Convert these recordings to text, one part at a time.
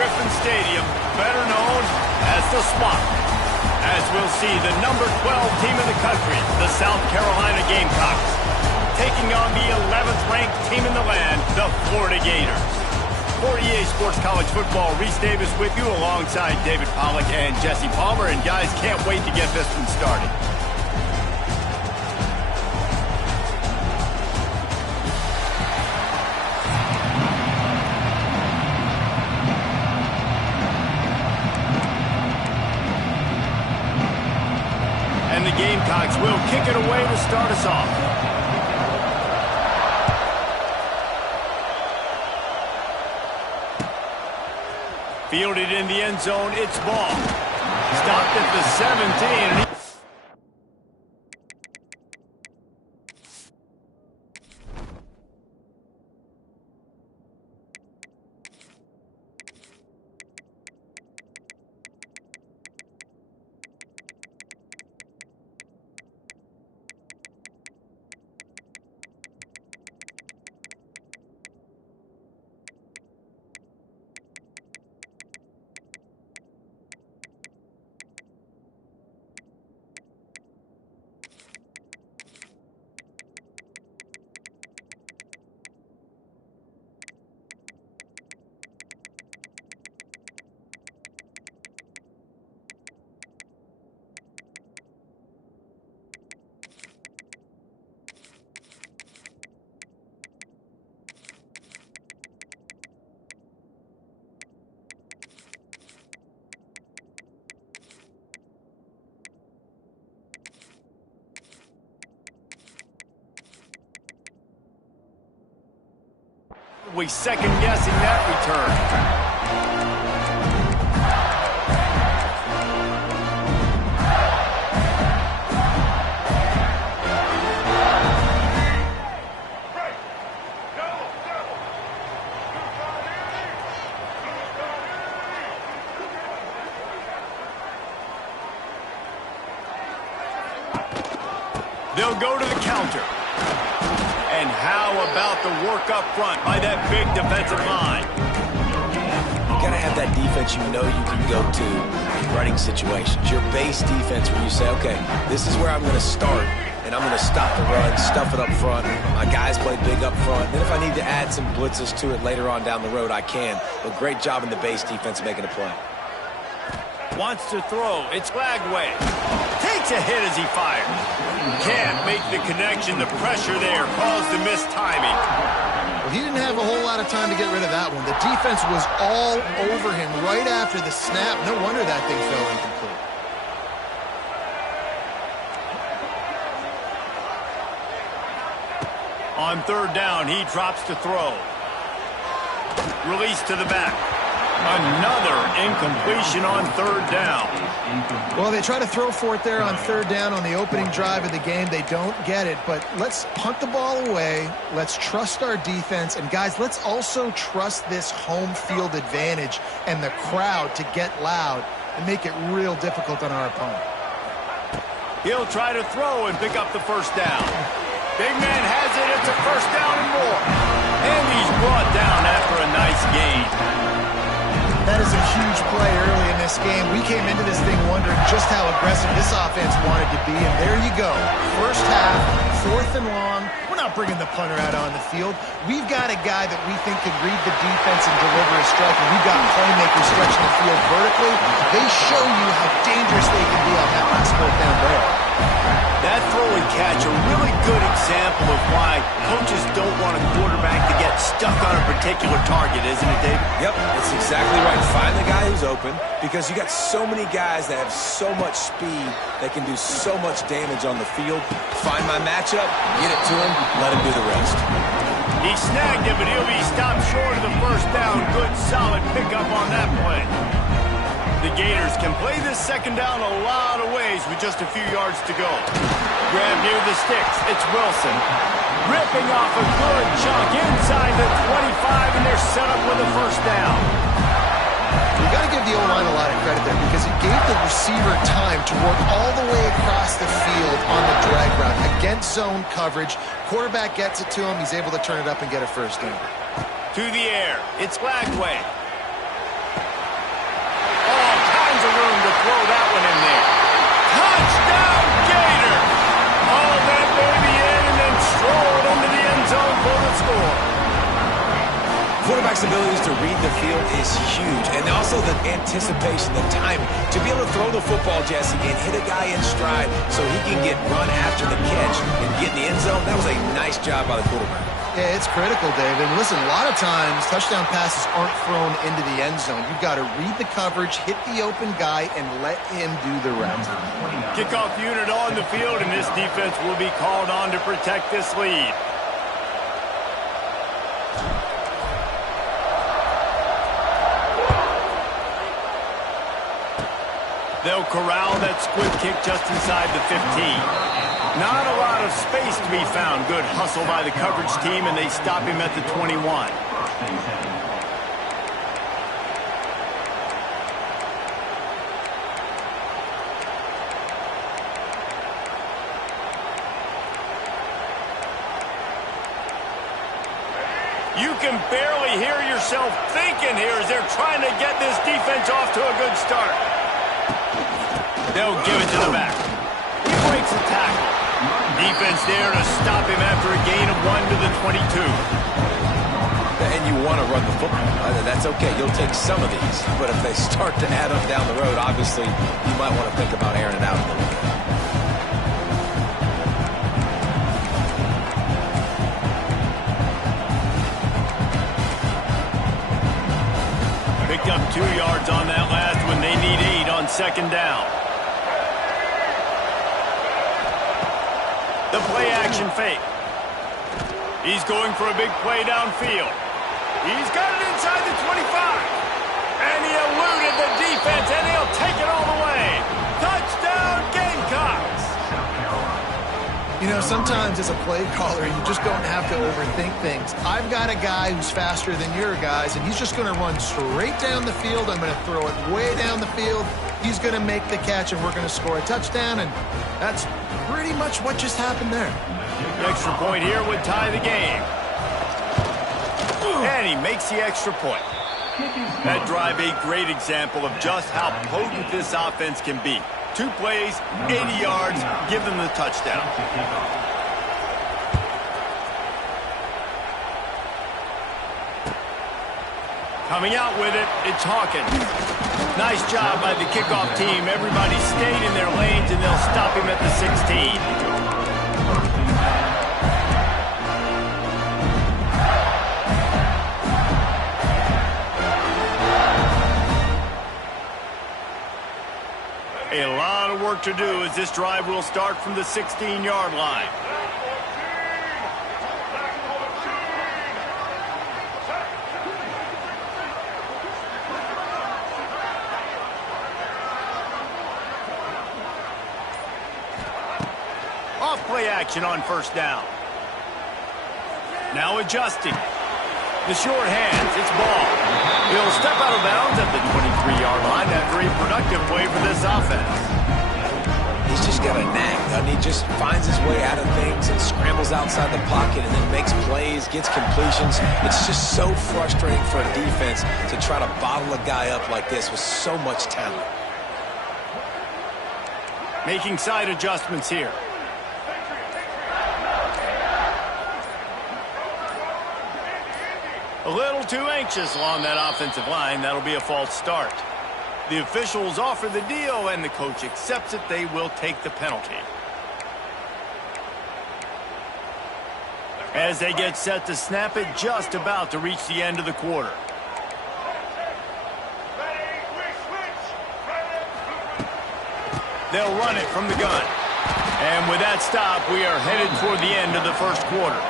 Griffin Stadium, better known as the Swamp, as we'll see the number 12 team in the country, the South Carolina Gamecocks, taking on the 11th ranked team in the land, the Florida Gators. For EA Sports College Football, Reese Davis with you alongside David Pollack and Jesse Palmer. And guys, can't wait to get this one started. And the Gamecocks will kick it away to start us off. Fielded in the end zone, it's ball. Stopped at the 17. We second-guessing that return. They'll go to the counter. And how about the work up front by that big defensive line? You got to have that defense you know you can go to in running situations. Your base defense where you say, okay, this is where I'm going to start, and I'm going to stop the run, stuff it up front. My guys play big up front. Then if I need to add some blitzes to it later on down the road, I can. But great job in the base defense making a play. Wants to throw. It's Flagway. Takes a hit as he fires. Can't make the connection. The pressure there caused the missed timing. Well, he didn't have a whole lot of time to get rid of that one. The defense was all over him right after the snap. No wonder that thing fell incomplete. On third down, he drops to throw. Release to the back. Another incompletion on third down. Well, they try to throw for it there on third down on the opening drive of the game. They don't get it, but let's punt the ball away. Let's trust our defense. And, guys, let's also trust this home field advantage and the crowd to get loud and make it real difficult on our opponent. He'll try to throw and pick up the first down. Big man has it. It's a first down and more. And he's brought down after a nice gain. That is a huge play early in this game. We came into this thing wondering just how aggressive this offense wanted to be, and there you go. First half, 4th and long. We're not bringing the punter out on the field. We've got a guy that we think can read the defense and deliver a strike, and we've got playmakers stretching the field vertically. They show you how dangerous they can be on that last 4th down there. That throw and catch, a really good example of why coaches don't want a quarterback to get stuck on a particular target, isn't it, David? Yep, that's exactly right. Find the guy who's open, because you got so many guys that have so much speed that can do so much damage on the field. Find my matchup, get it to him, let him do the rest. He snagged it, but he'll be stopped short of the first down. Good, solid pickup on that play. The Gators can play this second down a lot of ways with just a few yards to go. Grab near the sticks. It's Wilson. Ripping off a good chunk inside the 25, and they're set up with a first down. You got to give the O-line a lot of credit there because it gave the receiver time to work all the way across the field on the drag route against zone coverage. Quarterback gets it to him. He's able to turn it up and get a first down. To the air. It's Flagway. throw that one in there. Touchdown, Gator! Haul that baby in and then stroll into the end zone for the score. Quarterback's abilities to read the field is huge, and also the anticipation, the timing. To be able to throw the football, Jesse, and hit a guy in stride so he can get run after the catch and get in the end zone, that was a nice job by the quarterback. Yeah, it's critical, Dave. And listen, a lot of times touchdown passes aren't thrown into the end zone. You've got to read the coverage, hit the open guy, and let him do the rest. Kickoff unit on the field, and this defense will be called on to protect this lead. They'll corral that squib kick just inside the 15. Not a lot of space to be found. Good hustle by the coverage team, and they stop him at the 21. You can barely hear yourself thinking here as they're trying to get this defense off to a good start. They'll give it to the back. He breaks the tackle. Defense there to stop him after a gain of 1 to the 22. And you want to run the football. That's okay. You'll take some of these. But if they start to add up down the road, obviously, you might want to think about airing it out a little bit. Picked up 2 yards on that last one. They need 8 on second down. The play action fake. He's going for a big play downfield. He's got it inside the 25. And he eluded the defense, and he'll take it all the way. Touchdown, Gamecocks. You know, sometimes as a play caller, you just don't have to overthink things. I've got a guy who's faster than your guys, and he's just going to run straight down the field. I'm going to throw it way down the field. He's going to make the catch, and we're going to score a touchdown, and that's pretty much what just happened there. The extra point here would tie the game. And he makes the extra point. That drive, a great example of just how potent this offense can be. 2 plays, 80 yards, give them the touchdown. Coming out with it, it's Hawkins. Nice job by the kickoff team. Everybody stayed in their lanes, and they'll stop him at the 16. A lot of work to do as this drive will start from the 16-yard line. Off play action on first down. Now adjusting. The short hands, it's ball. He'll step out of bounds at the 23-yard line after a productive play for this offense. He's just got a knack, doesn't he? Just finds his way out of things and scrambles outside the pocket and then makes plays, gets completions. It's just so frustrating for a defense to try to bottle a guy up like this with so much talent. Making side adjustments here. A little too anxious along that offensive line. That'll be a false start. The officials offer the deal, and the coach accepts it. They will take the penalty. As they get set to snap it, just about to reach the end of the quarter. They'll run it from the gun. And with that stop, we are headed toward the end of the first quarter.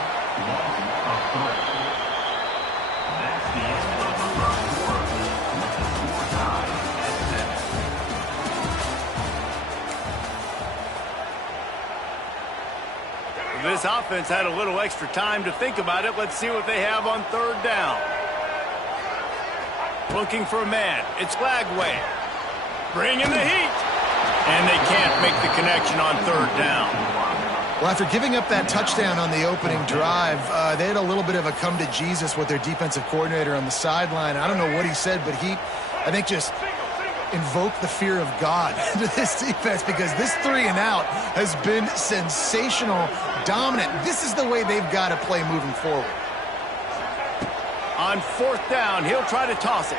This offense had a little extra time to think about it. Let's see what they have on third down. Looking for a man. It's Lagway. Bring in the heat. And they can't make the connection on third down. Well, after giving up that touchdown on the opening drive, they had a little bit of a come to Jesus with their defensive coordinator on the sideline. I don't know what he said, but he, I think, just invoke the fear of God into this defense because this 3 and out has been sensational, dominant. This is the way they've got to play moving forward. On 4th down, he'll try to toss it.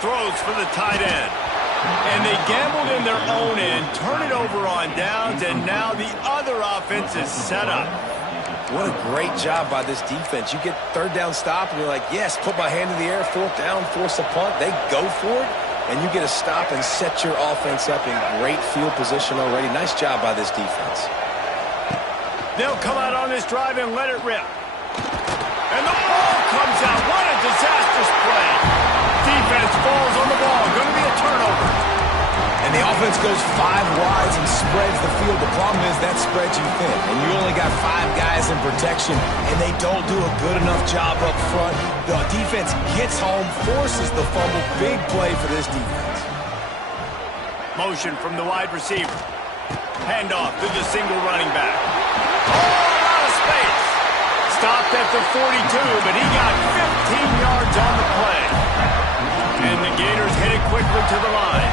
Throws for the tight end. And they gambled in their own end, turn it over on downs, and now the other offense is set up. What a great job by this defense. You get 3rd down stop, and you're like, yes, put my hand in the air, 4th down, force a punt. They go for it, and you get a stop and set your offense up in great field position already. Nice job by this defense. They'll come out on this drive and let it rip. And the ball comes out. What a disastrous play. Defense falls on the ball. Going to be a turnover. And the offense goes 5 wides and spreads the field. The problem is that spreads you thin. And you only got 5 guys in protection, and they don't do a good enough job up front. The defense gets home, forces the fumble. Big play for this defense. Motion from the wide receiver. Handoff to the single running back. Oh, out of space. Stopped at the 42, but he got 15 yards on the play. And the Gators headed quickly to the line.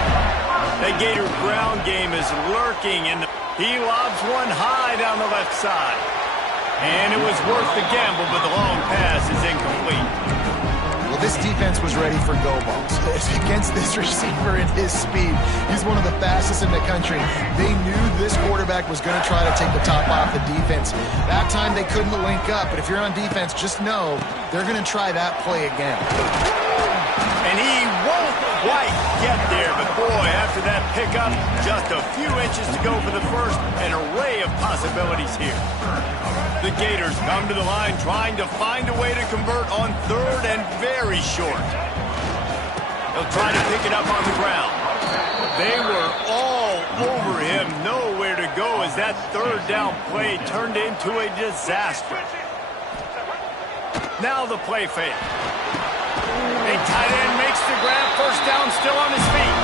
The Gator ground game is lurking, and he lobs one high down the left side. And it was worth the gamble, but the long pass is incomplete. Well, this defense was ready for go balls. Against this receiver and his speed, he's one of the fastest in the country. They knew this quarterback was going to try to take the top off the defense. That time they couldn't link up, but if you're on defense, just know they're going to try that play again. And he won't quite get there, but boy, after that pickup, just a few inches to go for the first, an array of possibilities here. The Gators come to the line trying to find a way to convert on 3rd and very short. They'll try to pick it up on the ground. They were all over him, nowhere to go as that 3rd down play turned into a disaster. Now the play fake. A tight end makes the grab, 1st down, still on his feet.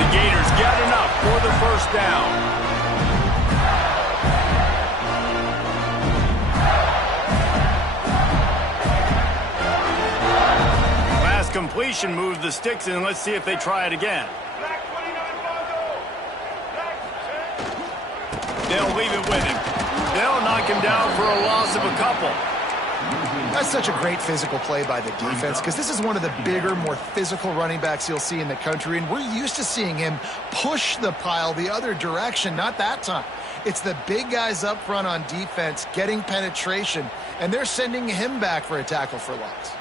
The Gators get enough for the 1st down. Last completion moved the sticks in. Let's see if they try it again. They'll leave it with him. They'll knock him down for a loss of a couple. That's such a great physical play by the defense because this is one of the bigger, more physical running backs you'll see in the country, and we're used to seeing him push the pile the other direction. Not that time. It's the big guys up front on defense getting penetration, and they're sending him back for a tackle for loss.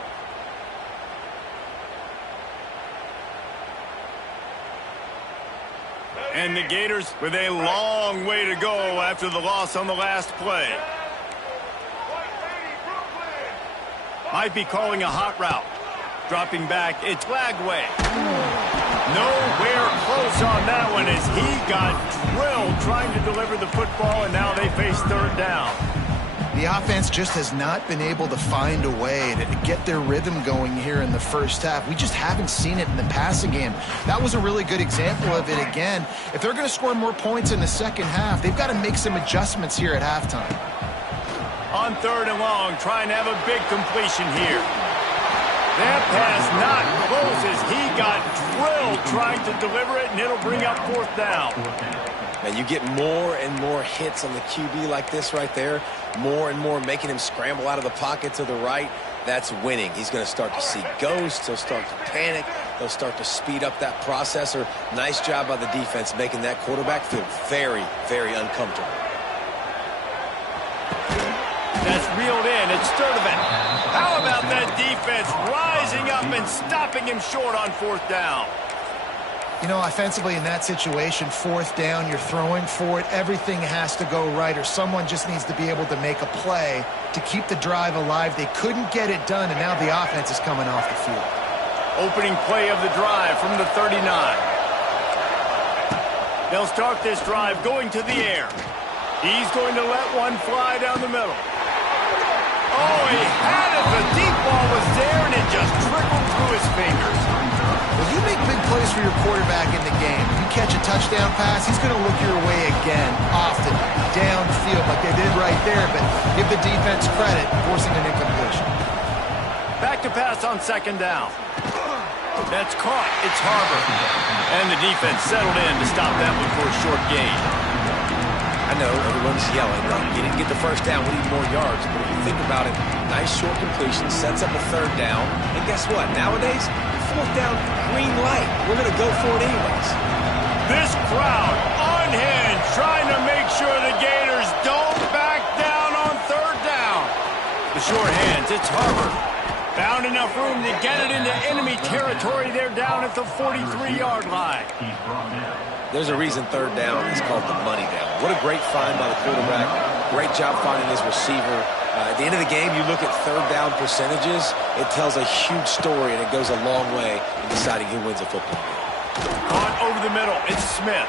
And the Gators with a long way to go after the loss on the last play. Might be calling a hot route. Dropping back, it's Lagway. Nowhere close on that one as he got drilled trying to deliver the football, and now they face 3rd down. The offense just has not been able to find a way to get their rhythm going here in the 1st half. We just haven't seen it in the passing game. That was a really good example of it again. If they're going to score more points in the 2nd half, they've got to make some adjustments here at halftime. On 3rd and long, trying to have a big completion here. That pass not close as he got drilled trying to deliver it, and it'll bring up 4th down. And you get more and more hits on the QB like this right there. More and more making him scramble out of the pocket to the right. That's winning. He's going to start to see ghosts. He'll start to panic. He'll start to speed up that processor. Nice job by the defense making that quarterback feel very, very uncomfortable. That's reeled in. It's Sturdivant. How about that defense rising up and stopping him short on 4th down? You know, offensively in that situation, 4th down, you're throwing for it. Everything has to go right, or someone just needs to be able to make a play to keep the drive alive. They couldn't get it done, and now the offense is coming off the field. Opening play of the drive from the 39. They'll start this drive going to the air. He's going to let one fly down the middle. Oh, he had it. The deep ball was there, and it just trickled through his fingers. Well, you make big plays for your quarterback in the game. You catch a touchdown pass, he's going to look your way again, often, downfield like they did right there, but give the defense credit, forcing an incompletion. Back to pass on 2nd down. That's caught. It's Harbor. And the defense settled in to stop that one for a short gain. I know everyone's yelling, like, you didn't get the first down, we need more yards. But if you think about it, nice short completion, sets up a third down. And guess what? Nowadays, fourth down, green light. We're going to go for it anyways. This crowd, unhinged, trying to make sure the Gators don't back down on third down. The short hands, it's Harbor. Found enough room to get it into enemy territory. They're down at the 43-yard line. There's a reason third down is called the money down. What a great find by the quarterback. Great job finding his receiver. At the end of the game, you look at third down percentages. It tells a huge story, and it goes a long way in deciding who wins a football game. Caught over the middle. It's Smith.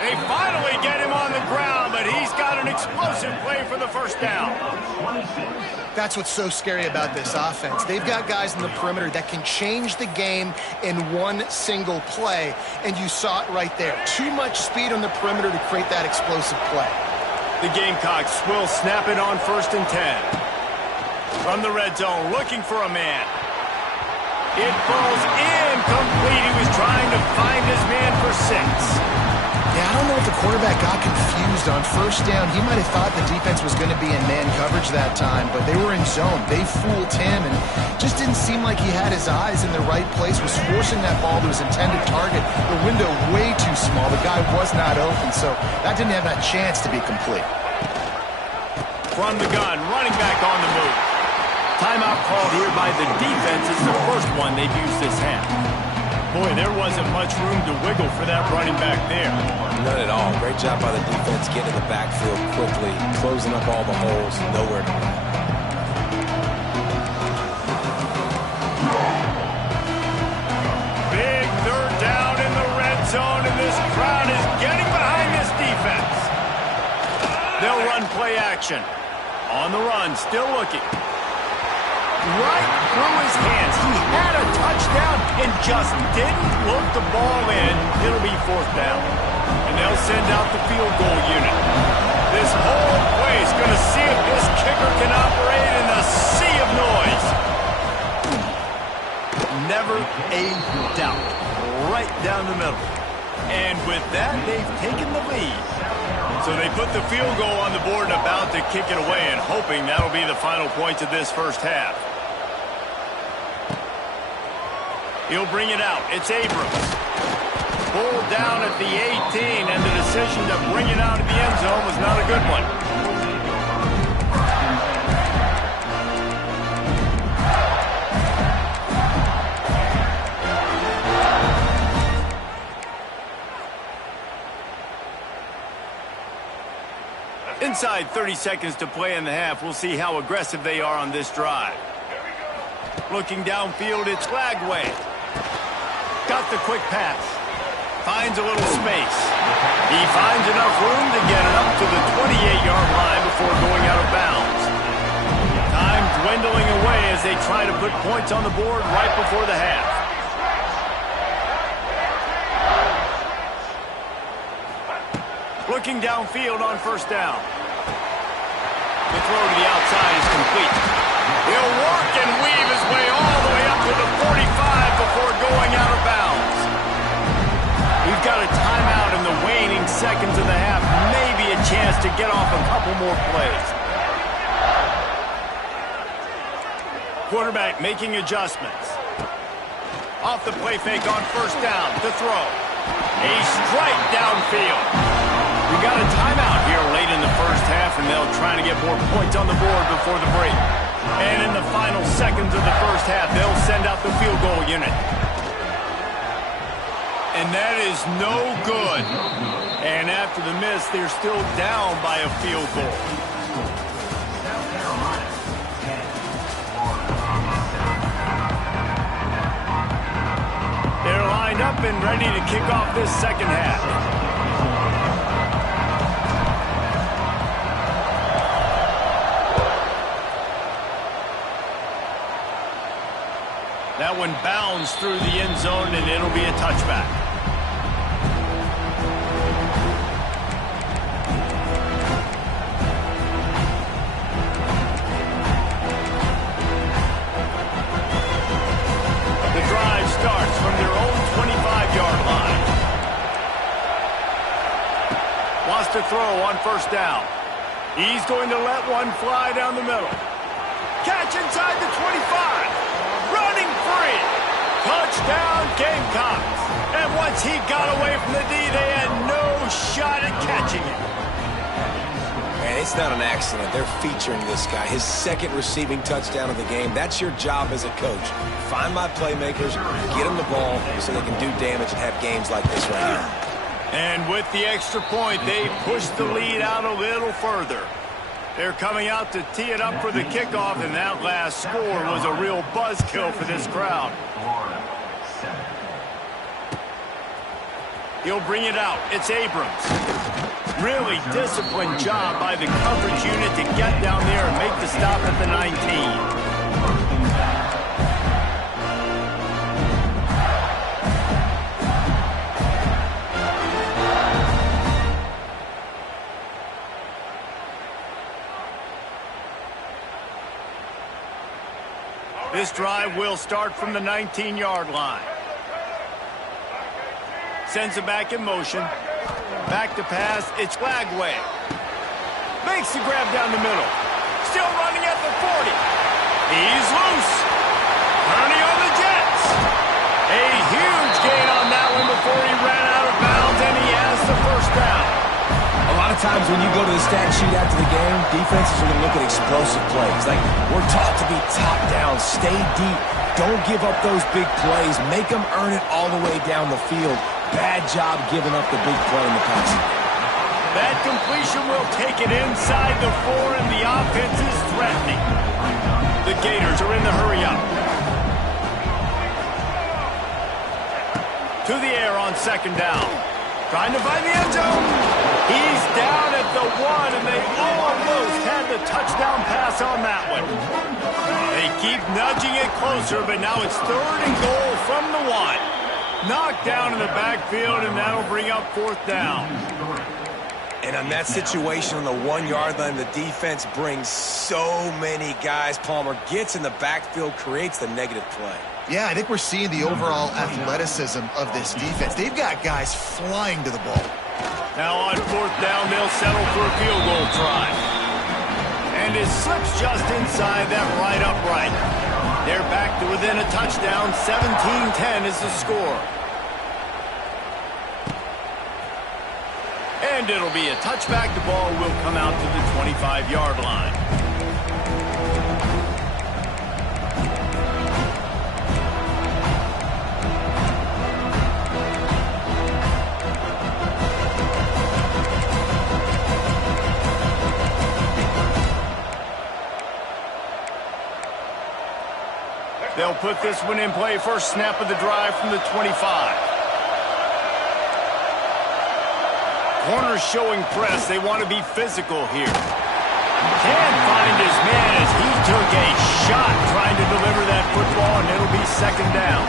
They finally get him on the ground, but he's got an explosive play for the first down. That's what's so scary about this offense. They've got guys in the perimeter that can change the game in one single play, and you saw it right there. Too much speed on the perimeter to create that explosive play. The Gamecocks will snap it on 1st and 10. From the red zone, looking for a man. It falls incomplete. He was trying to find his man for 6. Yeah, I don't know if the quarterback got confused on first down. He might have thought the defense was going to be in man coverage that time, but they were in zone. They fooled him and just didn't seem like he had his eyes in the right place, was forcing that ball to his intended target. The window way too small. The guy was not open, so that didn't have that chance to be complete. From the gun, running back on the move. Timeout called here by the defense. It's the first one they've used this half. Boy, there wasn't much room to wiggle for that running back there. None at all. Great job by the defense getting in the backfield quickly, closing up all the holes, nowhere to run. Big third down in the red zone, and this crowd is getting behind this defense. They'll run play action. On the run, still looking. Right through his hands. He had a touchdown and just didn't look the ball in. It'll be 4th down. And they'll send out the field goal unit. This whole place going to see if this kicker can operate in the sea of noise. Never a doubt. Right down the middle. And with that, they've taken the lead. So they put the field goal on the board and about to kick it away, and hoping that'll be the final points of this first half. He'll bring it out. It's Abrams. Pulled down at the 18, and the decision to bring it out of the end zone was not a good one. Inside 30 seconds to play in the half. We'll see how aggressive they are on this drive. Looking downfield, it's Lagway. Got the quick pass. Finds a little space. He finds enough room to get it up to the 28-yard line before going out of bounds. Time dwindling away as they try to put points on the board right before the half. Looking downfield on 1st down. The throw to the outside is complete. He'll work and weave his way all the way up to the 45 before going out of bounds. We've got a timeout in the waning seconds of the half. Maybe a chance to get off a couple more plays. Quarterback making adjustments. Off the play fake on 1st down. The throw. A strike downfield. We got a timeout here late in the first half, and they'll try to get more points on the board before the break. And in the final seconds of the first half, they'll send out the field goal unit. And that is no good. And after the miss, they're still down by a field goal. They're lined up and ready to kick off this second half. That one bounds through the end zone, and it'll be a touchback. The drive starts on first down. He's going to let one fly down the middle. Catch inside the 25. Running free. Touchdown, Gamecocks. And once he got away from the D, they had no shot at catching him. And it's not an accident. They're featuring this guy. His second receiving touchdown of the game. That's your job as a coach. Find my playmakers, get them the ball so they can do damage and have games like this right here. And with the extra point, they pushed the lead out a little further. They're coming out to tee it up for the kickoff, and that last score was a real buzzkill for this crowd. He'll bring it out. It's Abrams. Really disciplined job by the coverage unit to get down there and make the stop at the 19. This drive will start from the 19-yard line. Sends it back in motion. Back to pass. It's Lagway. Makes the grab down the middle. Still running at the 40. He's loose. Turning on the Jets. A huge gain on that one before he ran out of bounds, and he has the first down. A lot of times when you go to the stat sheet after the game, defenses are going to look at explosive plays. Like, we're taught to be top down, stay deep, don't give up those big plays, make them earn it all the way down the field. Bad job giving up the big play in the passing game. That completion will take it inside the 4, and the offense is threatening. The Gators are in the hurry up. To the air on second down. Trying to find the end zone. He's down at the 1, and they almost had the touchdown pass on that one. They keep nudging it closer, but now it's 3rd and goal from the 1. Knocked down in the backfield, and that'll bring up 4th down. And on that situation on the 1-yard line, the defense brings so many guys. Palmer gets in the backfield, creates the negative play. Yeah, I think we're seeing the overall athleticism of this defense. They've got guys flying to the ball. Now on 4th down, they'll settle for a field goal try. And it slips just inside that right upright. They're back to within a touchdown. 17-10 is the score. And it'll be a touchback. The ball will come out to the 25-yard line. They'll put this one in play. First snap of the drive from the 25. Corners showing press. They want to be physical here. Can't find his man as he took a shot trying to deliver that football, and it'll be 2nd down.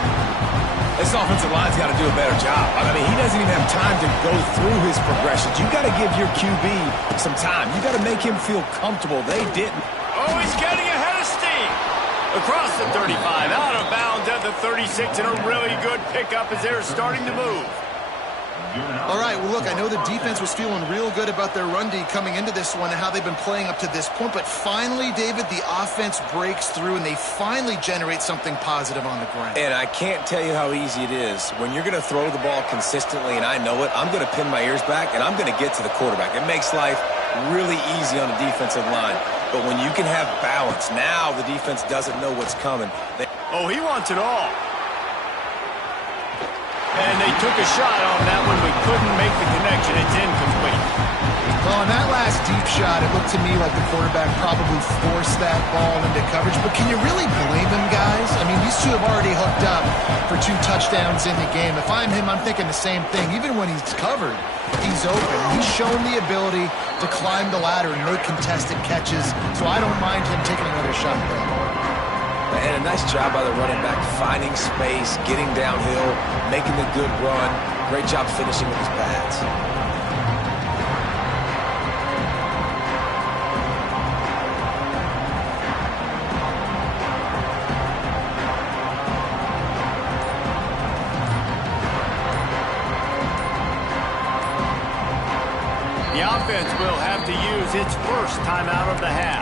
This offensive line's got to do a better job. I mean, he doesn't even have time to go through his progressions. You got to give your QB some time. You got to make him feel comfortable. They didn't. Oh, he's getting ahead of steam. Across the 35, out of bounds at the 36, and a really good pickup as they're starting to move. All right, well, look, I know the defense was feeling real good about their run D coming into this one and how they've been playing up to this point, but finally, David, the offense breaks through and they finally generate something positive on the ground. And I can't tell you how easy it is. When you're going to throw the ball consistently, and I know it, I'm going to pin my ears back, and I'm going to get to the quarterback. It makes life really easy on the defensive line. But when you can have balance, now the defense doesn't know what's coming. Oh, he wants it all. And they took a shot on that one, but couldn't make the connection. It's incomplete. Well, on that last deep shot, it looked to me like the quarterback probably forced that ball into coverage. But can you really blame him, guys? I mean, these two have already hooked up for 2 touchdowns in the game. If I'm him, I'm thinking the same thing. Even when he's covered, he's open. He's shown the ability to climb the ladder and make contested catches. So I don't mind him taking another shot there. And a nice job by the running back, finding space, getting downhill, making the good run. Great job finishing with his pads. The offense will first timeout of the half.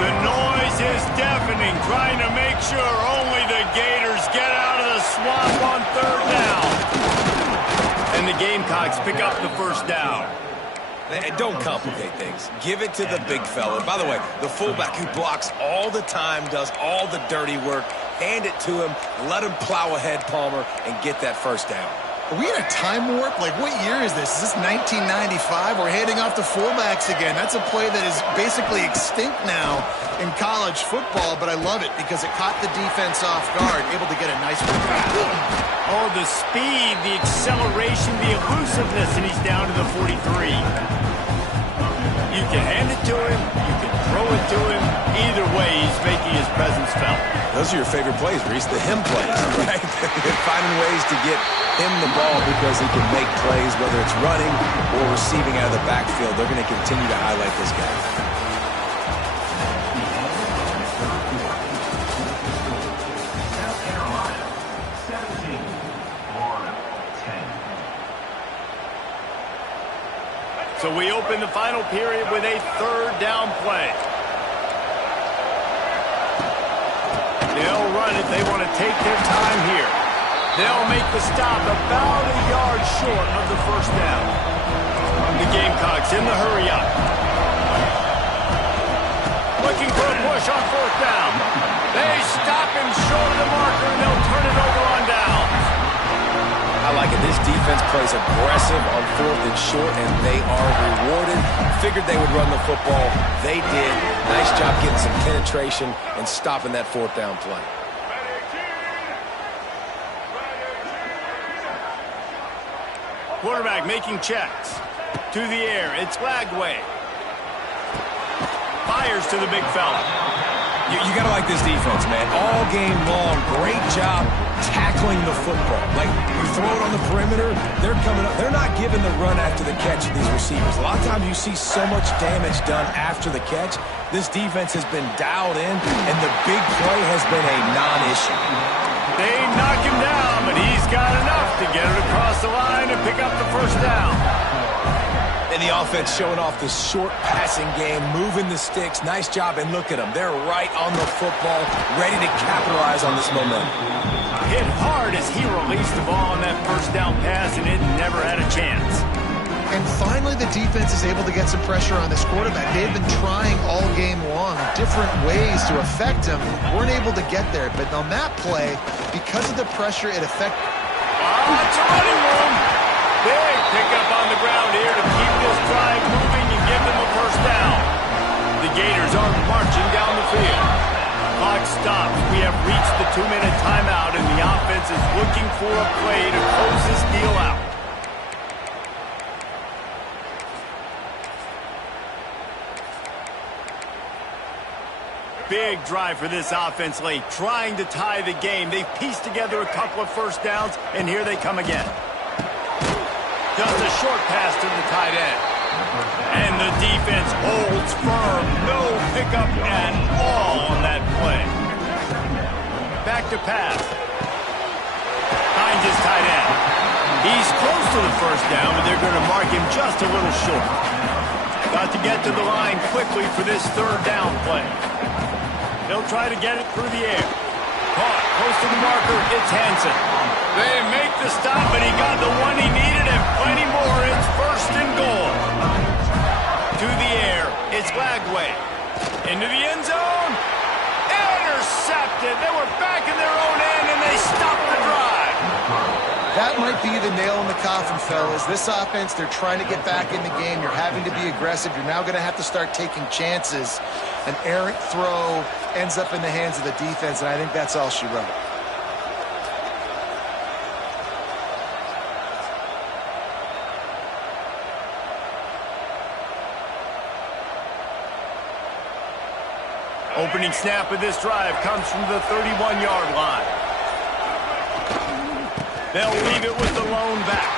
The noise is deafening, trying to make sure only the Gators get out of the swamp on third down. And the Gamecocks pick up the first down. Don't complicate things. Give it to the big fella. By the way, the fullback who blocks all the time, does all the dirty work. Hand it to him, let him plow ahead, Palmer, and get that first down. Are we in a time warp? Like, what year is this? Is this 1995? We're handing off to fullbacks again. That's a play that is basically extinct now in college football, but I love it because it caught the defense off guard, able to get a nice one. Oh, the speed, the acceleration, the elusiveness, and he's down to the 43. You can hand it to him, you can throw it to him. Either way, he's making his presence felt. Those are your favorite plays, Reese, the him plays, right? Finding ways to get him the ball because he can make plays, whether it's running or receiving out of the backfield. They're going to continue to highlight this guy. So we open the final period with a third down play. They'll run it. They want to take their time here. They'll make the stop about a yard short of the first down. The Gamecocks in the hurry up. Looking for a push on fourth down. They stop him short of the marker, and they'll turn it over on downs. I like it. This defense plays aggressive on fourth and short, and they are rewarded. Figured they would run the football. They did. Nice job getting some penetration and stopping that fourth down play. Quarterback making checks. To the air. It's Lagway. Fires to the big fella. You got to like this defense, man. All game long, great job tackling the football. Like, you throw it on the perimeter, they're coming up. They're not giving the run after the catch to these receivers. A lot of times you see so much damage done after the catch. This defense has been dialed in, and the big play has been a non-issue. They knock him down, but he's got enough to get it across the line and pick up the first down. And the offense showing off the short passing game, moving the sticks. Nice job, and look at them. They're right on the football, ready to capitalize on this momentum. Hit hard as he released the ball on that first down pass, and it never had a chance. And finally, the defense is able to get some pressure on this quarterback. They've been trying all game long different ways to affect him. Weren't able to get there, but on that play, because of the pressure, it affected. It's a running room. Big pickup on the ground here to keep this drive moving and give them a first down. The Gators are marching down the field. Clock stops. We have reached the 2-minute timeout, and the offense is looking for a play to close this deal out. Big drive for this offense late, trying to tie the game. They've pieced together a couple of first downs, and here they come again. Just a short pass to the tight end. And the defense holds firm. No pickup at all on that play. Back to pass. Finds his tight end. He's close to the first down, but they're going to mark him just a little short. Got to get to the line quickly for this third down play. They'll try to get it through the air. Caught close to the marker. It's Hansen. They make the stop, and he got the one he needed and plenty more. It's first and goal. To the air. It's Lagway. Into the end zone. Intercepted. They were back in their own end, and they stopped the drive. That might be the nail in the coffin, fellas. This offense, they're trying to get back in the game. You're having to be aggressive. You're now going to have to start taking chances. An errant throw ends up in the hands of the defense, and I think that's all she wrote. Opening snap of this drive comes from the 31-yard line. They'll leave it with the lone back.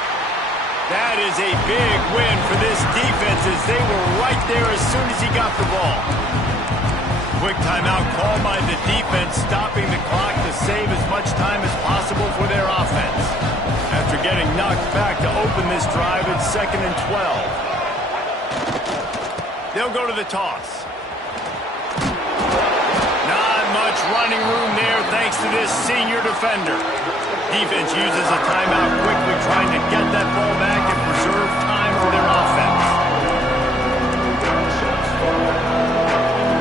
That is a big win for this defense as they were right there as soon as he got the ball. Quick timeout called by the defense, stopping the clock to save as much time as possible for their offense. After getting knocked back to open this drive, it's 2nd and 12. They'll go to the toss. Not much running room there thanks to this senior defender. Defense uses a timeout quickly, trying to get that ball back and preserve time for their offense.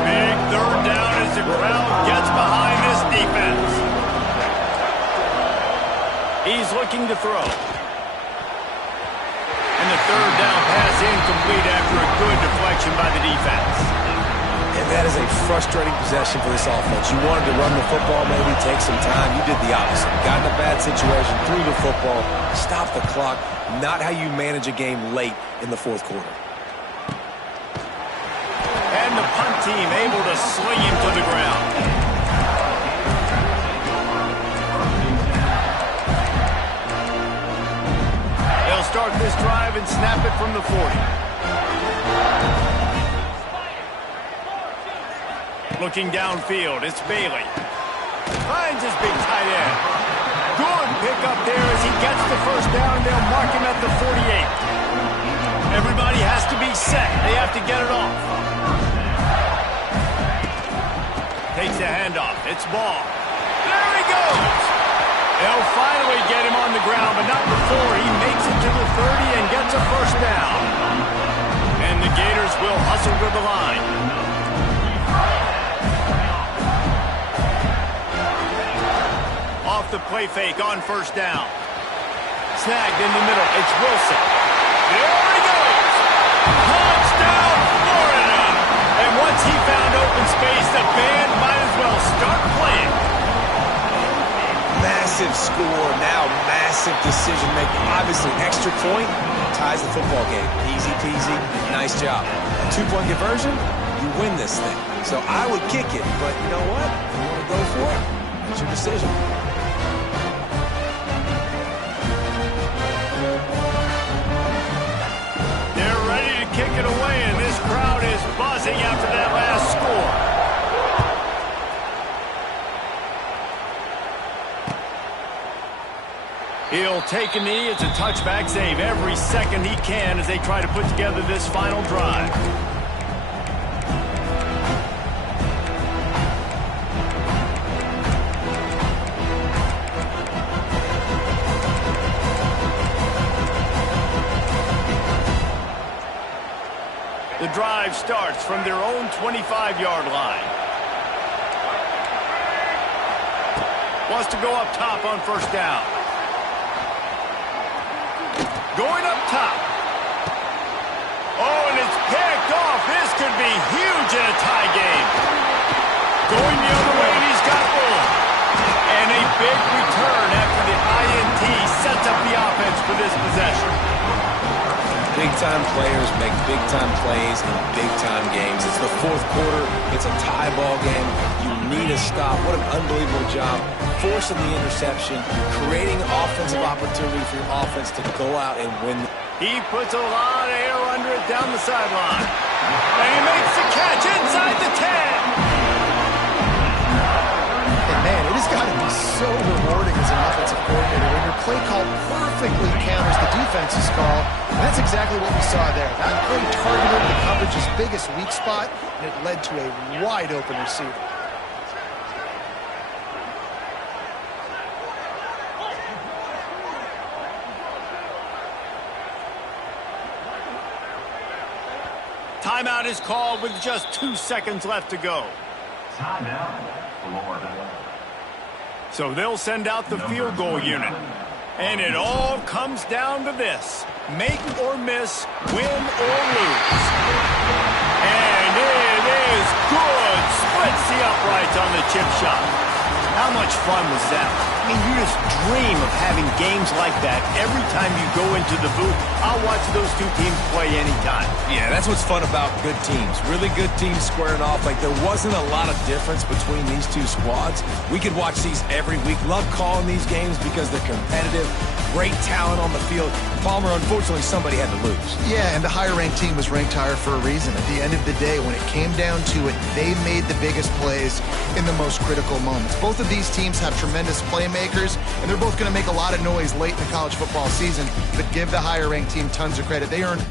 Big 3rd down as the crowd gets behind this defense. He's looking to throw. And the 3rd down pass incomplete after a good deflection by the defense. And that is a frustrating possession for this offense. You wanted to run the football, maybe take some time. You did the opposite. Got in a bad situation, threw the football, stopped the clock. Not how you manage a game late in the 4th quarter. And the punt team able to sling him to the ground. They'll start this drive and snap it from the 40. Looking downfield, it's Bailey. Finds his big tight end. Good pickup there as he gets the 1st down. They'll mark him at the 48. Everybody has to be set. They have to get it off. Takes the handoff. It's Ball. There he goes. They'll finally get him on the ground, but not before he makes it to the 30 and gets a 1st down. And the Gators will hustle to the line. Off the play fake on 1st down. Snagged in the middle. It's Wilson. There he goes. Touchdown, Florida. And once he found open space, the band might as well start playing. Massive score, now massive decision-making. Obviously, extra point ties the football game. Easy peasy, nice job. A 2-point conversion, you win this thing. So I would kick it, but you know what? If you want to go for it, it's your decision. They're ready to kick it away, and this crowd is buzzing after that last score. He'll take a knee. It's a touchback. Save every second he can as they try to put together this final drive. The drive starts from their own 25-yard line. Wants to go up top on 1st down. Going up top. Oh, and it's picked off. This could be huge in a tie game. Going the other way, and he's got room. And a big return after the INT sets up the offense for this possession. Big-time players make big-time plays in big-time games. It's the 4th quarter. It's a tie ball game. You need a stop. What an unbelievable job. Forcing the interception, creating offensive opportunity for your offense to go out and win. He puts a lot of air under it down the sideline. And he makes the catch inside the 10. And man, it has got to be so rewarding as an offensive coordinator when your play call perfectly counters the defense's call. And that's exactly what we saw there. That play targeted the coverage's biggest weak spot, and it led to a wide-open receiver. Timeout is called with just 2 seconds left to go. Timeout, Florida. So they'll send out the field goal unit. And it all comes down to this. Make or miss, win or lose. And it is good. Splits the uprights on the chip shot. How much fun was that? I mean, you just dream of having games like that every time you go into the booth. I'll watch those two teams play anytime. Yeah, that's what's fun about good teams. Really good teams squaring off. Like, there wasn't a lot of difference between these two squads. We could watch these every week. Love calling these games because they're competitive. Great talent on the field. Palmer, unfortunately, somebody had to lose. Yeah, and the higher-ranked team was ranked higher for a reason. At the end of the day, when it came down to it, they made the biggest plays in the most critical moments. Both of these teams have tremendous playmakers, and they're both going to make a lot of noise late in the college football season, but give the higher-ranked team tons of credit. They earned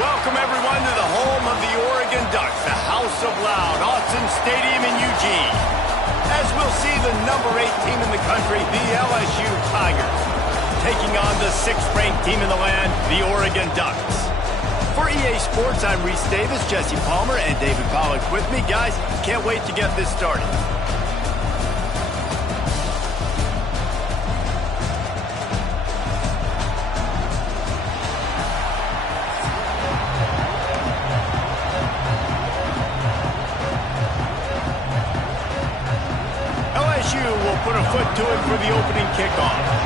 Welcome, everyone, to the home of the Oregon Ducks, the House of Loud, Autzen Stadium in Eugene. As we'll see the number 8 team in the country, the LSU Tigers, taking on the 6th-ranked team in the land, the Oregon Ducks. For EA Sports, I'm Reese Davis, Jesse Palmer, and David Pollack with me. Guys, can't wait to get this started. LSU will put a foot to it for the opening kickoff.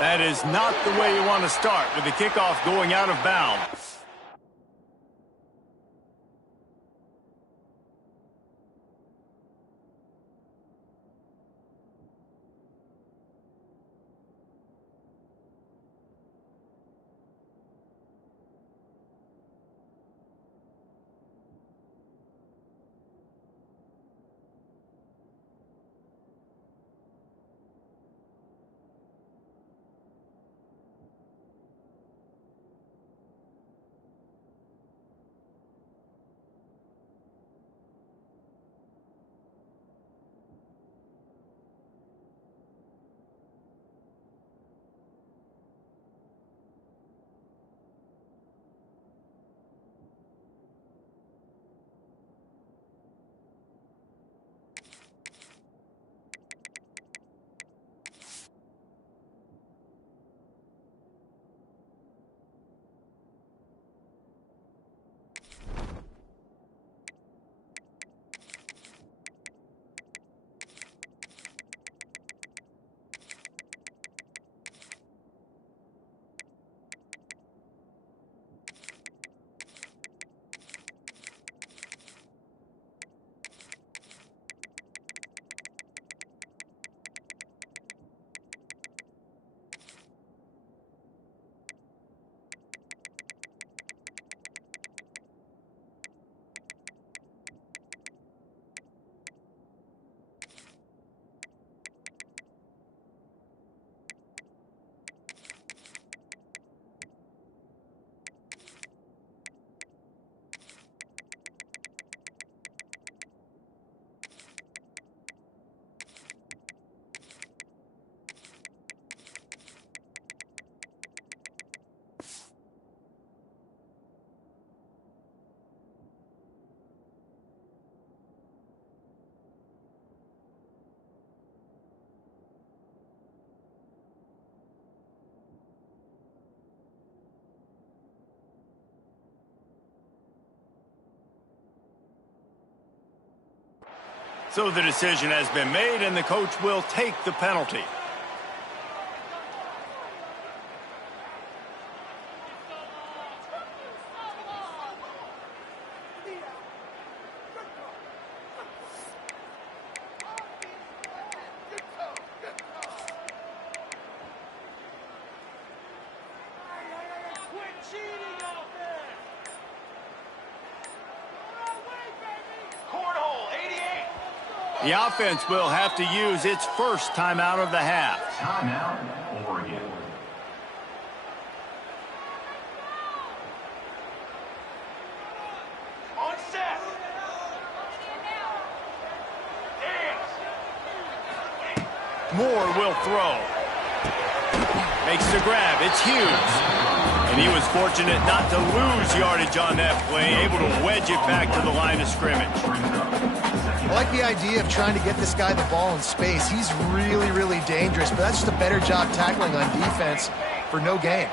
That is not the way you want to start with the kickoff going out of bounds. So the decision has been made, and the coach will take the penalty. The offense will have to use its first timeout of the half. Timeout, Oregon. On set. Moore will throw. Makes the grab. It's Hughes. And he was fortunate not to lose yardage on that play, able to wedge it back to the line of scrimmage. I like the idea of trying to get this guy the ball in space. He's really, really dangerous, but that's just a better job tackling on defense for no gain.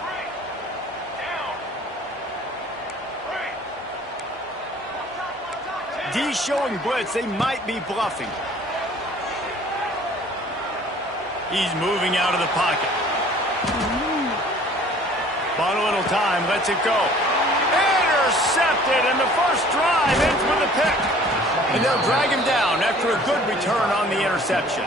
D showing blitz. They might be bluffing. He's moving out of the pocket. Bought a little time, lets it go. Intercepted, and the first drive ends with a pick. And they'll drag him down after a good return on the interception.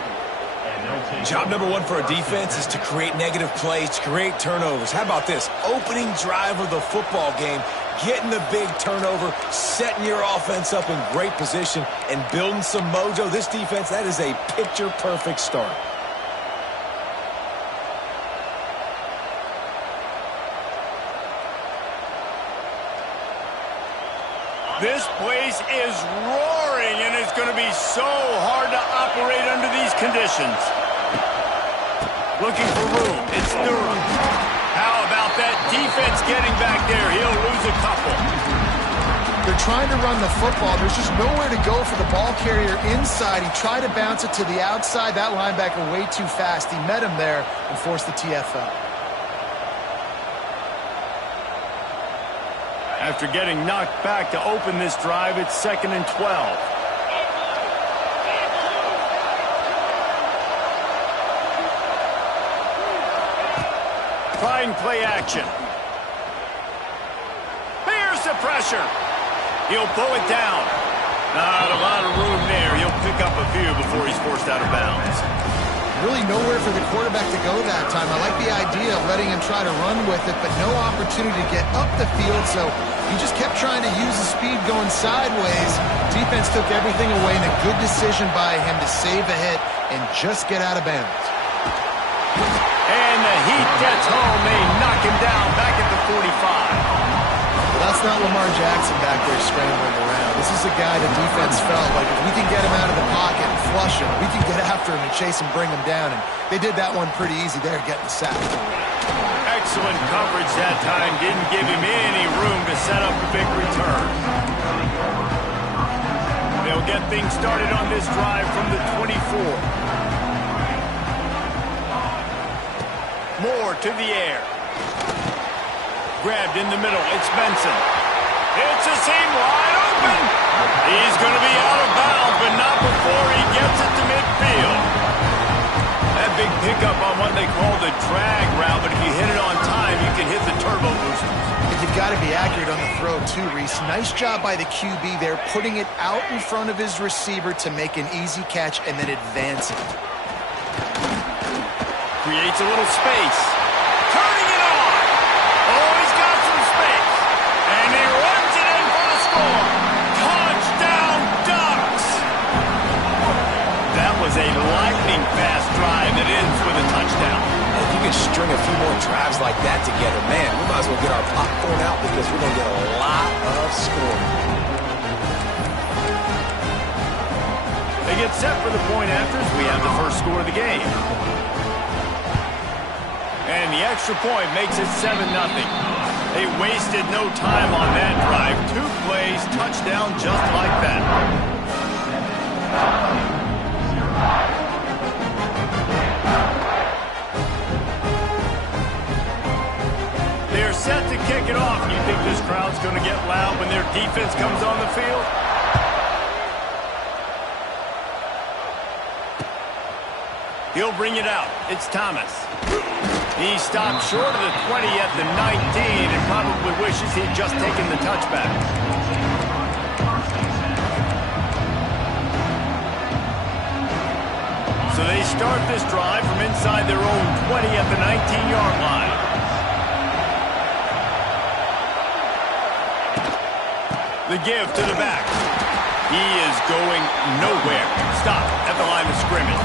Job number one for a defense is to create negative plays, to create turnovers. How about this? Opening drive of the football game, getting the big turnover, setting your offense up in great position, and building some mojo. This defense, that is a picture-perfect start. This place is roaring, and it's going to be so hard to operate under these conditions. Looking for room. It's Ncaa. How about that defense getting back there? He'll lose a couple. They're trying to run the football. There's just nowhere to go for the ball carrier inside. He tried to bounce it to the outside. That linebacker way too fast. He met him there and forced the TFL. After getting knocked back to open this drive, it's 2nd and 12. Trying play action. Here's the pressure. He'll pull it down. Not a lot of room there. He'll pick up a few before he's forced out of bounds. Really nowhere for the quarterback to go that time. I like the idea of letting him try to run with it, but no opportunity to get up the field, so he just kept trying to use the speed going sideways. Defense took everything away, and a good decision by him to save a hit and just get out of bounds. And the heat gets home. They knock him down back at the 45. That's not Lamar Jackson back there scrambling around. This is a guy the defense felt like if we can get him out of the pocket and flush him, we can get after him and chase him, bring him down. And they did that one pretty easy there, getting the sack. Excellent coverage that time. Didn't give him any room to set up a big return. They'll get things started on this drive from the 24. Moore to the air. Grabbed in the middle. It's Benson. It's a seam wide open. He's going to be out of bounds, but not before he gets it to midfield. That big pickup on what they call the drag route, but if you hit it on time, you can hit the turbo boosters. And you've got to be accurate on the throw, too, Reese. Nice job by the QB there, putting it out in front of his receiver to make an easy catch and then advance it. Creates a little space. Turning it on. Oh, he's got some space. And he runs it in for the score. Touchdown, Ducks. That was a lightning-fast drive that ends with a touchdown. If you can string a few more drives like that together, man, we might as well get our popcorn out because we're going to get a lot of scoring. They get set for the point afters. We have the first score of the game. And the extra point makes it 7-0. They wasted no time on that drive. 2 plays, touchdown just like that. They're set to kick it off. You think this crowd's going to get loud when their defense comes on the field? He'll bring it out. It's Thomas. He stopped short of the 20 at the 19 and probably wishes he'd just taken the touchback. So they start this drive from inside their own 20 at the 19-yard line. The give to the back. He is going nowhere. Stop at the line of scrimmage.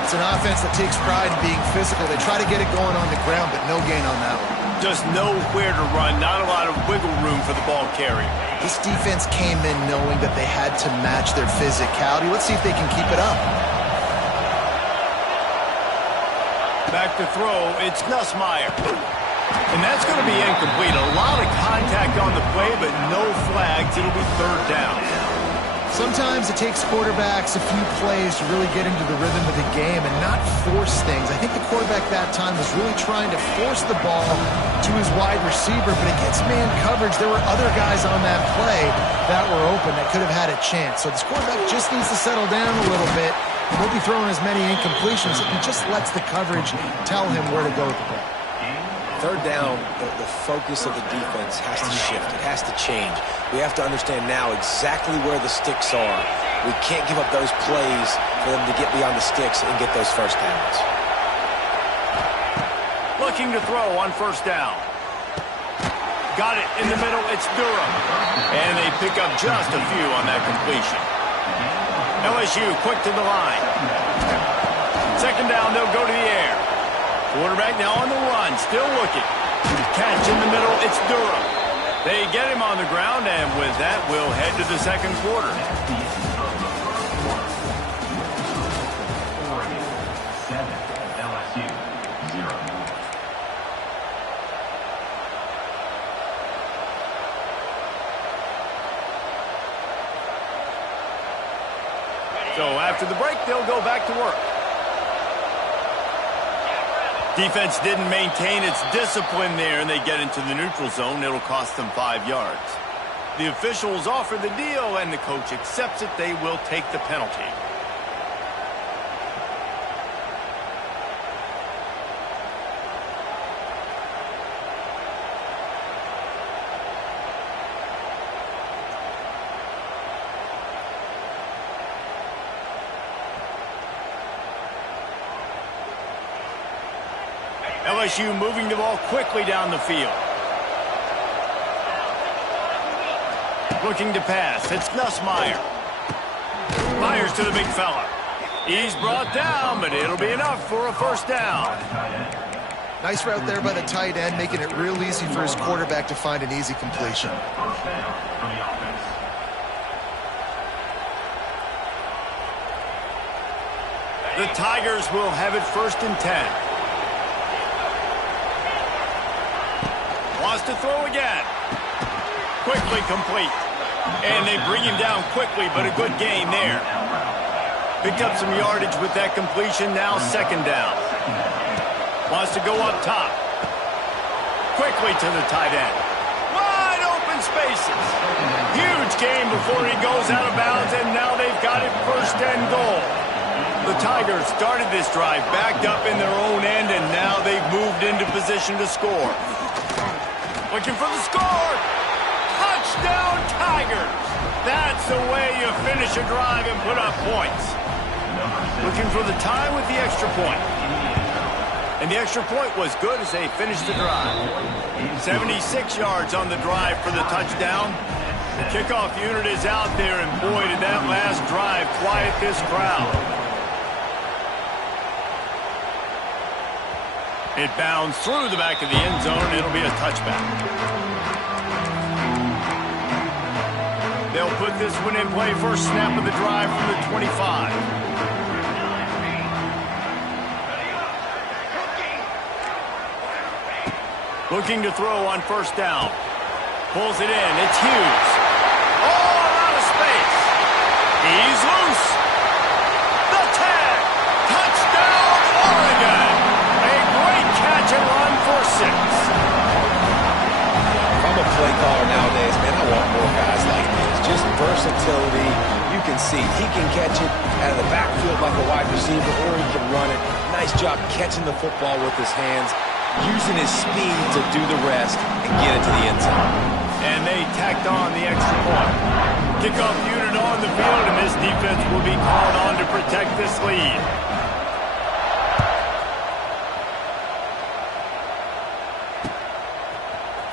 It's an offense that takes pride in being physical. They try to get it going on the ground, but no gain on that one. Just nowhere to run. Not a lot of wiggle room for the ball carrier. This defense came in knowing that they had to match their physicality. Let's see if they can keep it up. Back to throw, it's Ncaa. And that's going to be incomplete. A lot of contact on the play, but no flags. It'll be third down. Sometimes it takes quarterbacks a few plays to really get into the rhythm of the game and not force things. I think the quarterback that time was really trying to force the ball to his wide receiver, but against man coverage, there were other guys on that play that were open that could have had a chance. So this quarterback just needs to settle down a little bit. He won't be throwing as many incompletions if he just lets the coverage tell him where to go with the ball. Third down, the focus of the defense has to shift. It has to change. We have to understand now exactly where the sticks are. We can't give up those plays for them to get beyond the sticks and get those first downs. Looking to throw on first down. Got it in the middle. It's Durham. And they pick up just a few on that completion. LSU quick to the line. Second down, they'll go to the air. Quarterback now on the run, still looking. Catch in the middle, it's Durham. They get him on the ground, and with that, we'll head to the second quarter. Oregon 7, LSU 0. So after the break, they'll go back to work. Defense didn't maintain its discipline there, and they get into the neutral zone. It'll cost them 5 yards. The officials offer the deal, and the coach accepts it. They will take the penalty. LSU moving the ball quickly down the field. Looking to pass. It's Ncaa. Fires to the big fella. He's brought down, but it'll be enough for a first down. Nice route there by the tight end, making it real easy for his quarterback to find an easy completion. First down for the offense. The Tigers will have it 1st and 10. Wants to throw again. Quickly complete. And they bring him down quickly, but a good gain there. Picked up some yardage with that completion, now second down. Wants to go up top. Quickly to the tight end. Wide open spaces. Huge gain before he goes out of bounds, and now they've got it 1st and goal. The Tigers started this drive backed up in their own end, and now they've moved into position to score. Looking for the score. Touchdown, Tigers. That's the way you finish a drive and put up points. Looking for the tie with the extra point. And the extra point was good as they finished the drive. 76 yards on the drive for the touchdown. The kickoff unit is out there, and boy, did that last drive quiet this crowd. It bounds through the back of the end zone. It'll be a touchback. They'll put this one in play. First snap of the drive from the 25. Looking to throw on first down. Pulls it in. It's Hughes. Oh, out of space. He's loose. The tag. Touchdown, Oregon. A great catch and run for 6. If I'm a play caller nowadays, man, I want more guys like this. Just versatility. You can see he can catch it out of the backfield like a wide receiver, or he can run it. Nice job catching the football with his hands, using his speed to do the rest and get it to the end zone. And they tacked on the extra point. Kickoff unit on the field, and this defense will be called on to protect this lead.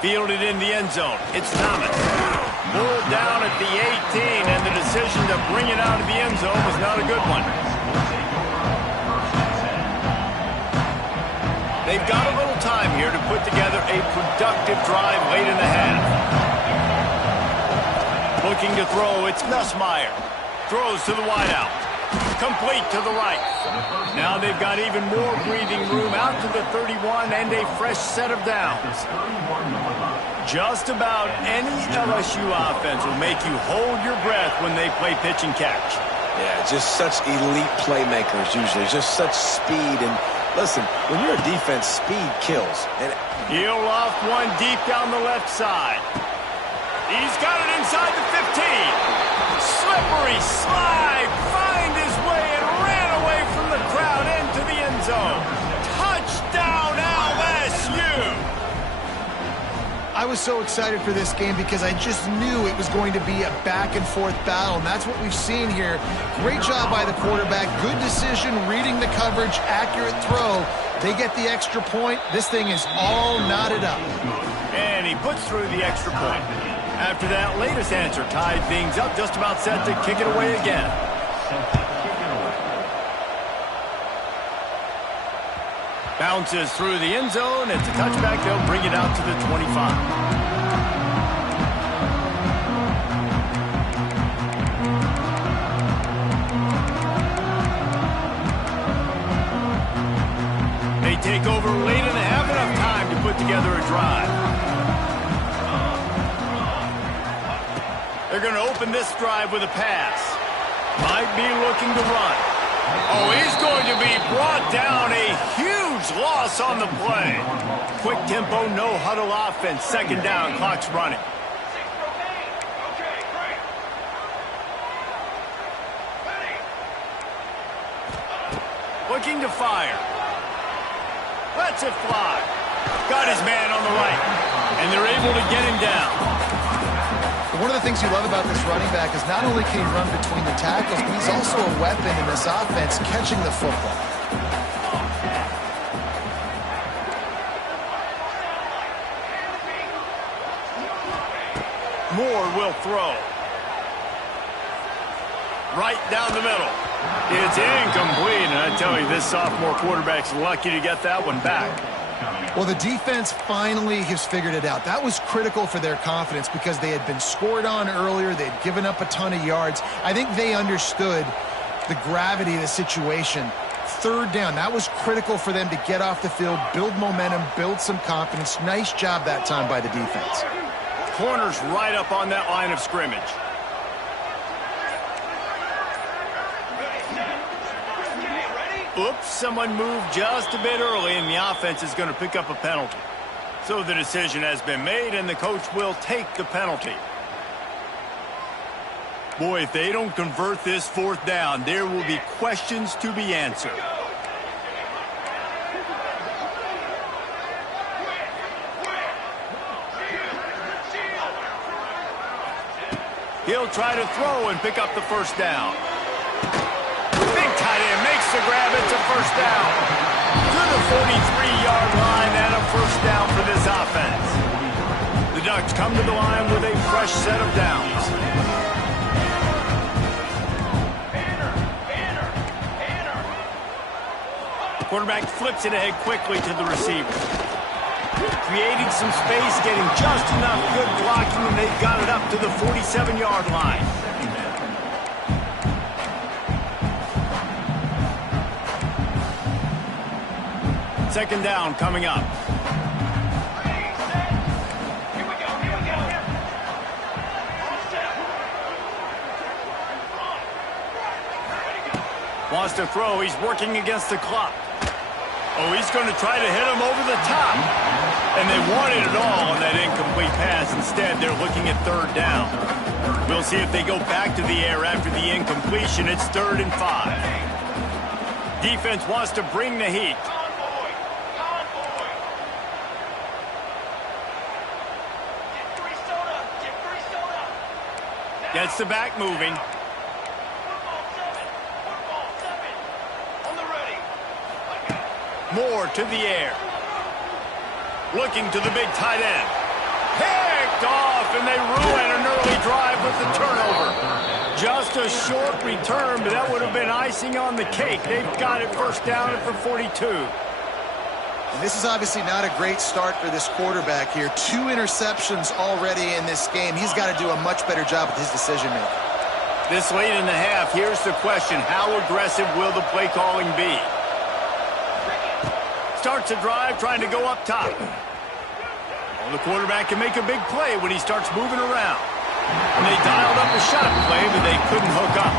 Fielded in the end zone. It's Thomas. Pulled down at the 18, and decision to bring it out of the end zone was not a good one. They've got a little time here to put together a productive drive late in the half. Looking to throw, it's Ncaa. Throws to the wideout. Complete to the right. Now they've got even more breathing room out to the 31 and a fresh set of downs. Just about any LSU offense will make you hold your breath when they play pitch and catch. Yeah, just such elite playmakers usually. Just such speed. And listen, when you're a defense, speed kills. And he'll loft one deep down the left side. He's got it inside the 15. Slippery slide. Find his way and ran away from the crowd into the end zone. Touchdown LSU. I was so excited for this game because I just knew it was going to be a back-and-forth battle, and that's what we've seen here. Great job by the quarterback. Good decision, reading the coverage, accurate throw. They get the extra point. This thing is all knotted up. And he puts through the extra point. After that latest answer tied things up, just about set to kick it away again. Bounces through the end zone. It's a touchback. They'll bring it out to the 25. They take over late and they have enough time to put together a drive. They're going to open this drive with a pass. Might be looking to run. Oh, he's going to be brought down. A huge loss on the play. Quick tempo, no huddle offense. Second down, clock's running. Looking to fire. Lets it fly. Got his man on the right. And they're able to get him down. One of the things you love about this running back is not only can he run between the tackles, but he's also a weapon in this offense catching the football. Moore will throw. Right down the middle. It's incomplete, and I tell you, this sophomore quarterback's lucky to get that one back. Well, the defense finally has figured it out. That was critical for their confidence because they had been scored on earlier. They'd given up a ton of yards. I think they understood the gravity of the situation. Third down, that was critical for them to get off the field, build momentum, build some confidence. Nice job that time by the defense. Corners right up on that line of scrimmage. Oops, someone moved just a bit early, and the offense is going to pick up a penalty. So the decision has been made, and the coach will take the penalty. Boy, if they don't convert this fourth down, there will be questions to be answered. He'll try to throw and pick up the first down. Big tight end makes the grab. It's a first down. To the 43-yard line and a first down for this offense. The Ducks come to the line with a fresh set of downs. The quarterback flips it ahead quickly to the receiver. Creating some space, getting just enough good blocking, and they've got it up to the 47-yard line. Second down coming up. Wants to throw. He's working against the clock. Oh, he's going to try to hit him over the top. And they wanted it all on that incomplete pass. Instead, they're looking at third down. We'll see if they go back to the air after the incompletion. It's 3rd and 5. Defense wants to bring the heat. Gets the back moving. Moore to the air. Looking to the big tight end. Picked off, and they ruin an early drive with the turnover. Just Just a short return, but that would have been icing on the cake. They've got it first down for 42. And this is obviously not a great start for this quarterback here. 2 interceptions already in this game. He's got to do a much better job with his decision-making. This late in the half, here's the question. How aggressive will the play calling be? Starts a drive trying to go up top. Well, the quarterback can make a big play when he starts moving around. And they dialed up a shot play, but they couldn't hook up.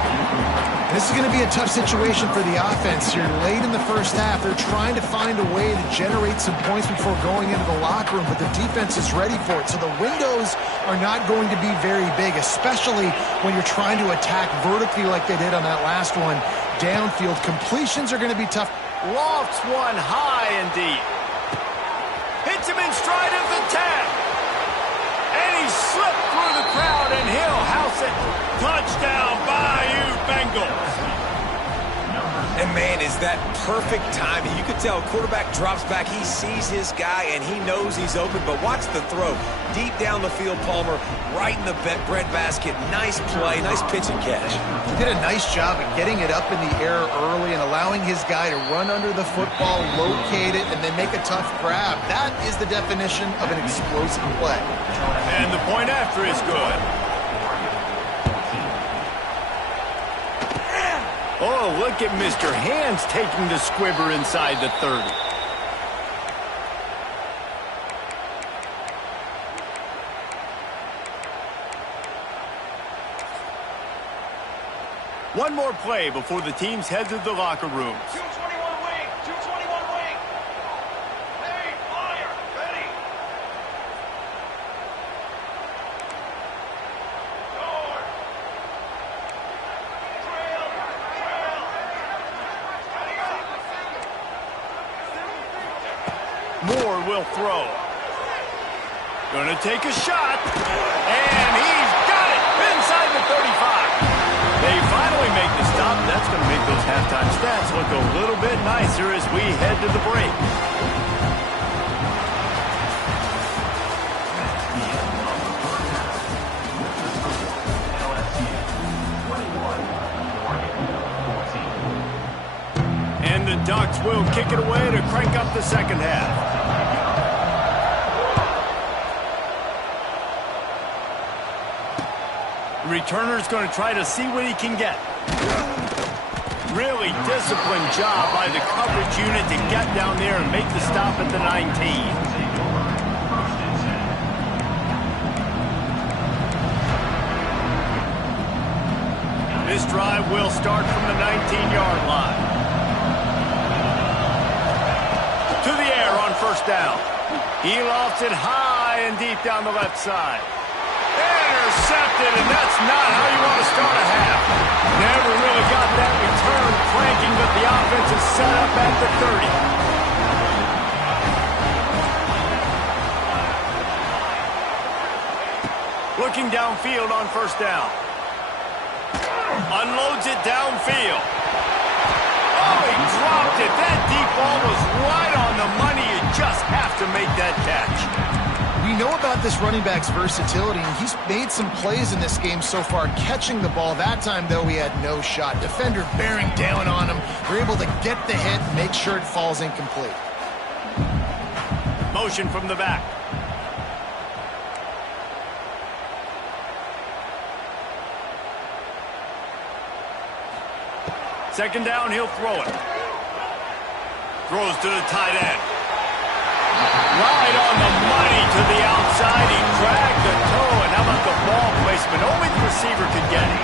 This is going to be a tough situation for the offense here. Late in the first half, they're trying to find a way to generate some points before going into the locker room, but the defense is ready for it. So the windows are not going to be very big, especially when you're trying to attack vertically like they did on that last one. Downfield completions are going to be tough. Lofts one high and deep. Hits him in stride of the 10. And he slipped through the crowd, and he'll house it. Touchdown, Bayou Bengals. And, man, is that perfect timing. You can tell quarterback drops back. He sees his guy, and he knows he's open. But watch the throw. Deep down the field, Palmer, right in the breadbasket. Nice play, nice pitch and catch. He did a nice job of getting it up in the air early and allowing his guy to run under the football, locate it, and then make a tough grab. That is the definition of an explosive play. And the point after is good. Oh, look at Mr. Hands taking the squibber inside the 30. One more play before the teams head to the locker rooms. 221 wing, 221 wing. Hey, fire, ready. Door. Trail. Moore will throw. Gonna take a shot. And he's got it inside the 35. They finally make the stop. That's going to make those halftime stats look a little bit nicer as we head to the break. And the Ducks will kick it away to crank up the second half. Returner's going to try to see what he can get. Really disciplined job by the coverage unit to get down there and make the stop at the 19. This drive will start from the 19-yard line. To the air on first down. He lofts it high and deep down the left side. Intercepted, and that's not how you want to start a half. Never really got that return cranking, but the offense is set up at the 30. Looking downfield on first down. Unloads it downfield. Oh, he dropped it. That deep ball was right on the money. You just have to make that catch. We know about this running back's versatility, and he's made some plays in this game so far catching the ball. That time, though, he had no shot. Defender bearing down on him. They're able to get the hit and make sure it falls incomplete. Motion from the back. Second down, he'll throw it. Throws to the tight end. Right on the money to the outside. He dragged the toe, and how about the ball placement? Only the receiver could get it.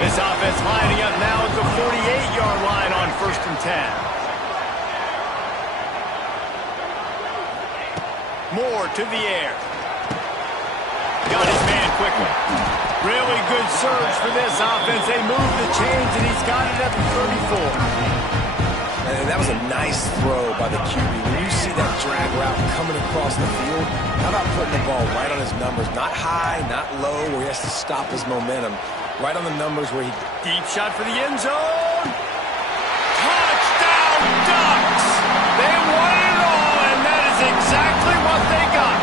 This offense lining up now at the 48-yard line on 1st and 10. Moore to the air. Got his man quickly. Really good surge for this offense. They move the chains, and he's got it at the 34. And that was a nice throw by the QB. When you see that drag route coming across the field, how about putting the ball right on his numbers? Not high, not low, where he has to stop his momentum. Right on the numbers where he... Deep shot for the end zone. Touchdown, Ducks! They won it all, and that is exactly what they got.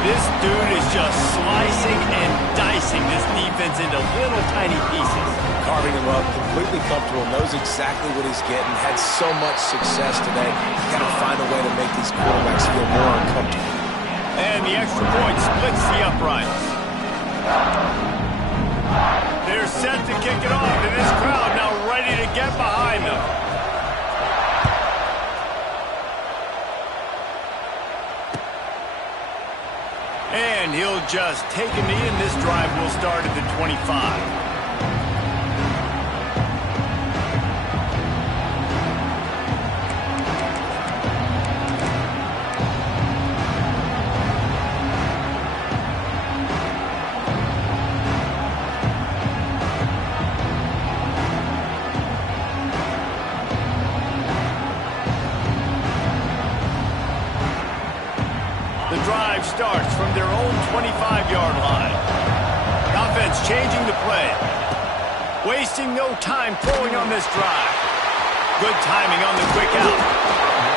This dude is just slicing and dicing this defense. defense into little tiny pieces. Carving him up, completely comfortable, knows exactly what he's getting, had so much success today. He's got to find a way to make these quarterbacks feel more uncomfortable. And the extra point splits the uprights. They're set to kick it off, and this crowd now ready to get behind them. And he'll just take a knee, and this drive will start at the 25. The drive starts from their own 25-yard line. The offense changing the play. Wasting no time throwing on this drive. Good timing on the quick out.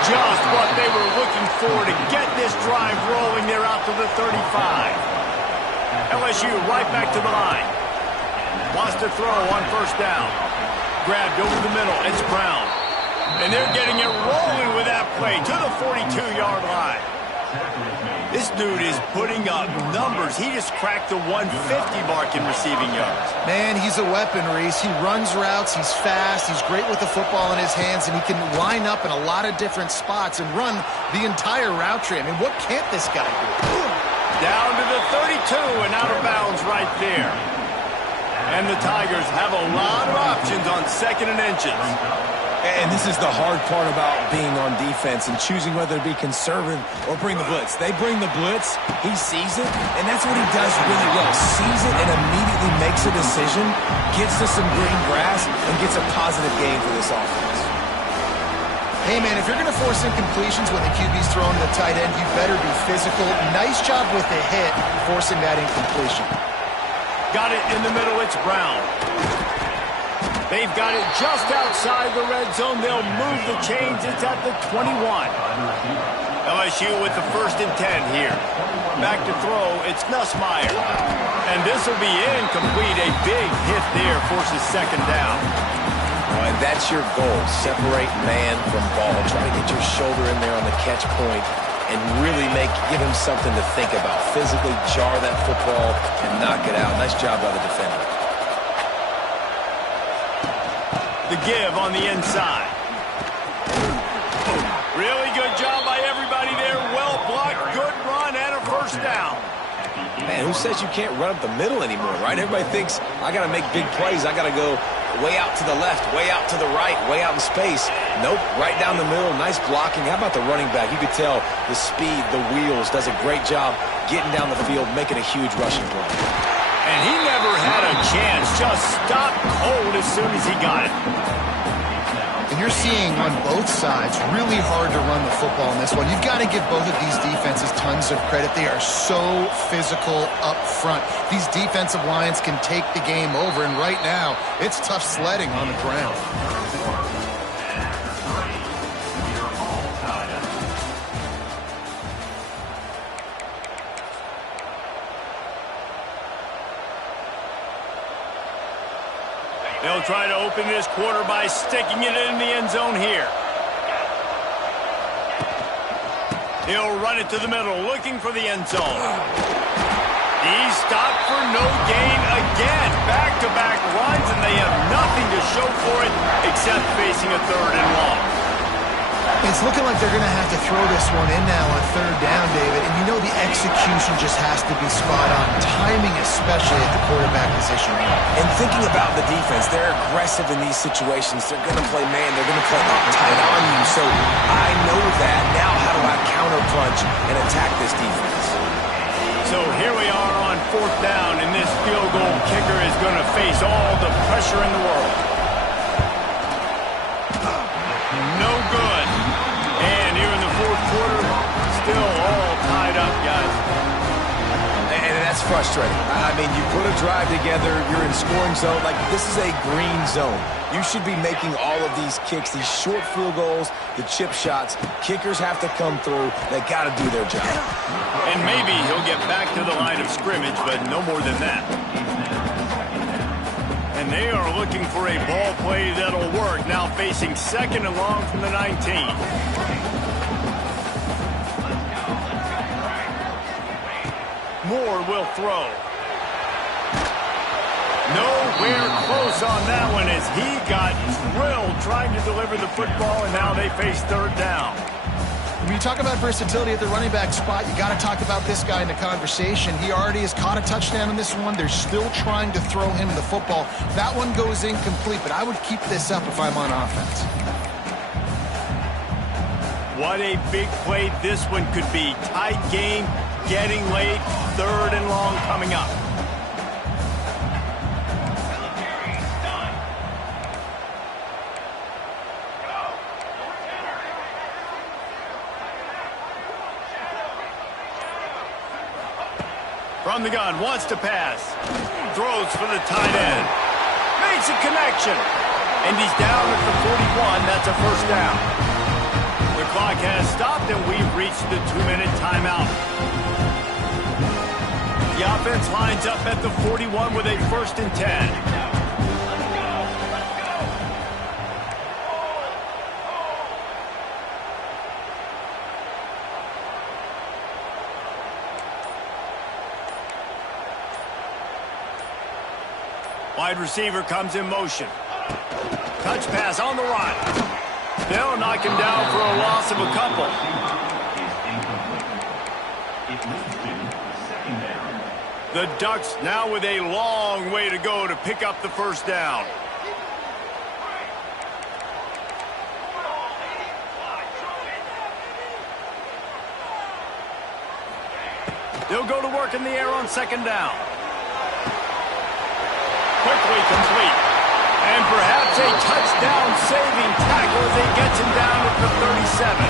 Just what they were looking for to get this drive rolling. They're out to the 35. LSU right back to the line. Wants to throw on first down. Grabbed over the middle. It's Brown. And they're getting it rolling with that play to the 42-yard line. This dude is putting up numbers. He just cracked the 150 mark in receiving yards. Man, he's a weapon, Reese. He runs routes, he's fast, he's great with the football in his hands, and he can line up in a lot of different spots and run the entire route tree. I mean, what can't this guy do? Down to the 32 and out of bounds right there. And the Tigers have a lot of options on 2nd and inches. And this is the hard part about being on defense and choosing whether to be conservative or bring the blitz. They bring the blitz, he sees it, and that's what he does really well. Sees it and immediately makes a decision, gets to some green grass, and gets a positive gain for this offense. Hey, man, if you're going to force incompletions when the QB's throwing to the tight end, you better be physical. Nice job with the hit, forcing that incompletion. Got it in the middle, it's Brown. They've got it just outside the red zone. They'll move the chains. It's at the 21. LSU with the 1st and 10 here. Back to throw. It's Nussmeier. And this will be incomplete. A big hit there forces 2nd down. Well, and that's your goal. Separate man from ball. Try to get your shoulder in there on the catch point and really give him something to think about. Physically jar that football and knock it out. Nice job by the defender. The give on the inside. Really good job by everybody there. Well blocked, good run, and a 1st down. Man, who says you can't run up the middle anymore, right? Everybody thinks, I got to make big plays. I got to go way out to the left, way out to the right, way out in space. Nope, right down the middle. Nice blocking. How about the running back? You could tell the speed, the wheels, does a great job getting down the field, making a huge rushing play. And he never had a chance. Just stopped cold as soon as he got it. And you're seeing on both sides really hard to run the football in this one. You've got to give both of these defenses tons of credit. They are so physical up front. These defensive lines can take the game over, and right now, it's tough sledding on the ground. They'll try to open this quarter by sticking it in the end zone here. He'll run it to the middle, looking for the end zone. He's stopped for no gain again. Back-to-back runs, and they have nothing to show for it except facing a 3rd and long. It's looking like they're going to have to throw this one in now on 3rd down, David. And you know the execution just has to be spot on. Timing especially at the quarterback position. And thinking about the defense, they're aggressive in these situations. They're going to play man. They're going to play up tight on you. So I know that. Now how do I counterpunch and attack this defense? So here we are on 4th down, and this field goal kicker is going to face all the pressure in the world. No good. And here in the 4th quarter, still all tied up, guys. And that's frustrating. I mean, you put a drive together, you're in scoring zone. Like, this is a green zone. You should be making all of these kicks, these short field goals, the chip shots. Kickers have to come through. They got to do their job. And maybe he'll get back to the line of scrimmage, but no more than that. And they are looking for a ball play that'll work. Now facing 2nd and long from the 19. Moore will throw. Nowhere close on that one as he got drilled trying to deliver the football, and now they face 3rd down. When you talk about versatility at the running back spot, you got to talk about this guy in the conversation. He already has caught a touchdown in this one. They're still trying to throw him the football. That one goes incomplete, but I would keep this up if I'm on offense. What a big play this one could be. Tight game, getting late, 3rd and long coming up. From the gun, wants to pass. Throws for the tight end. Makes a connection. And he's down at the 41. That's a 1st down. The clock has stopped, and we've reached the 2-minute timeout. The offense lines up at the 41 with a 1st and 10. Wide receiver comes in motion. Touch pass on the run. They'll knock him down for a loss of a couple. The Ducks now with a long way to go to pick up the 1st down. They'll go to work in the air on 2nd down. Quickly complete. And perhaps a touchdown-saving tackle as he gets him down at the 37.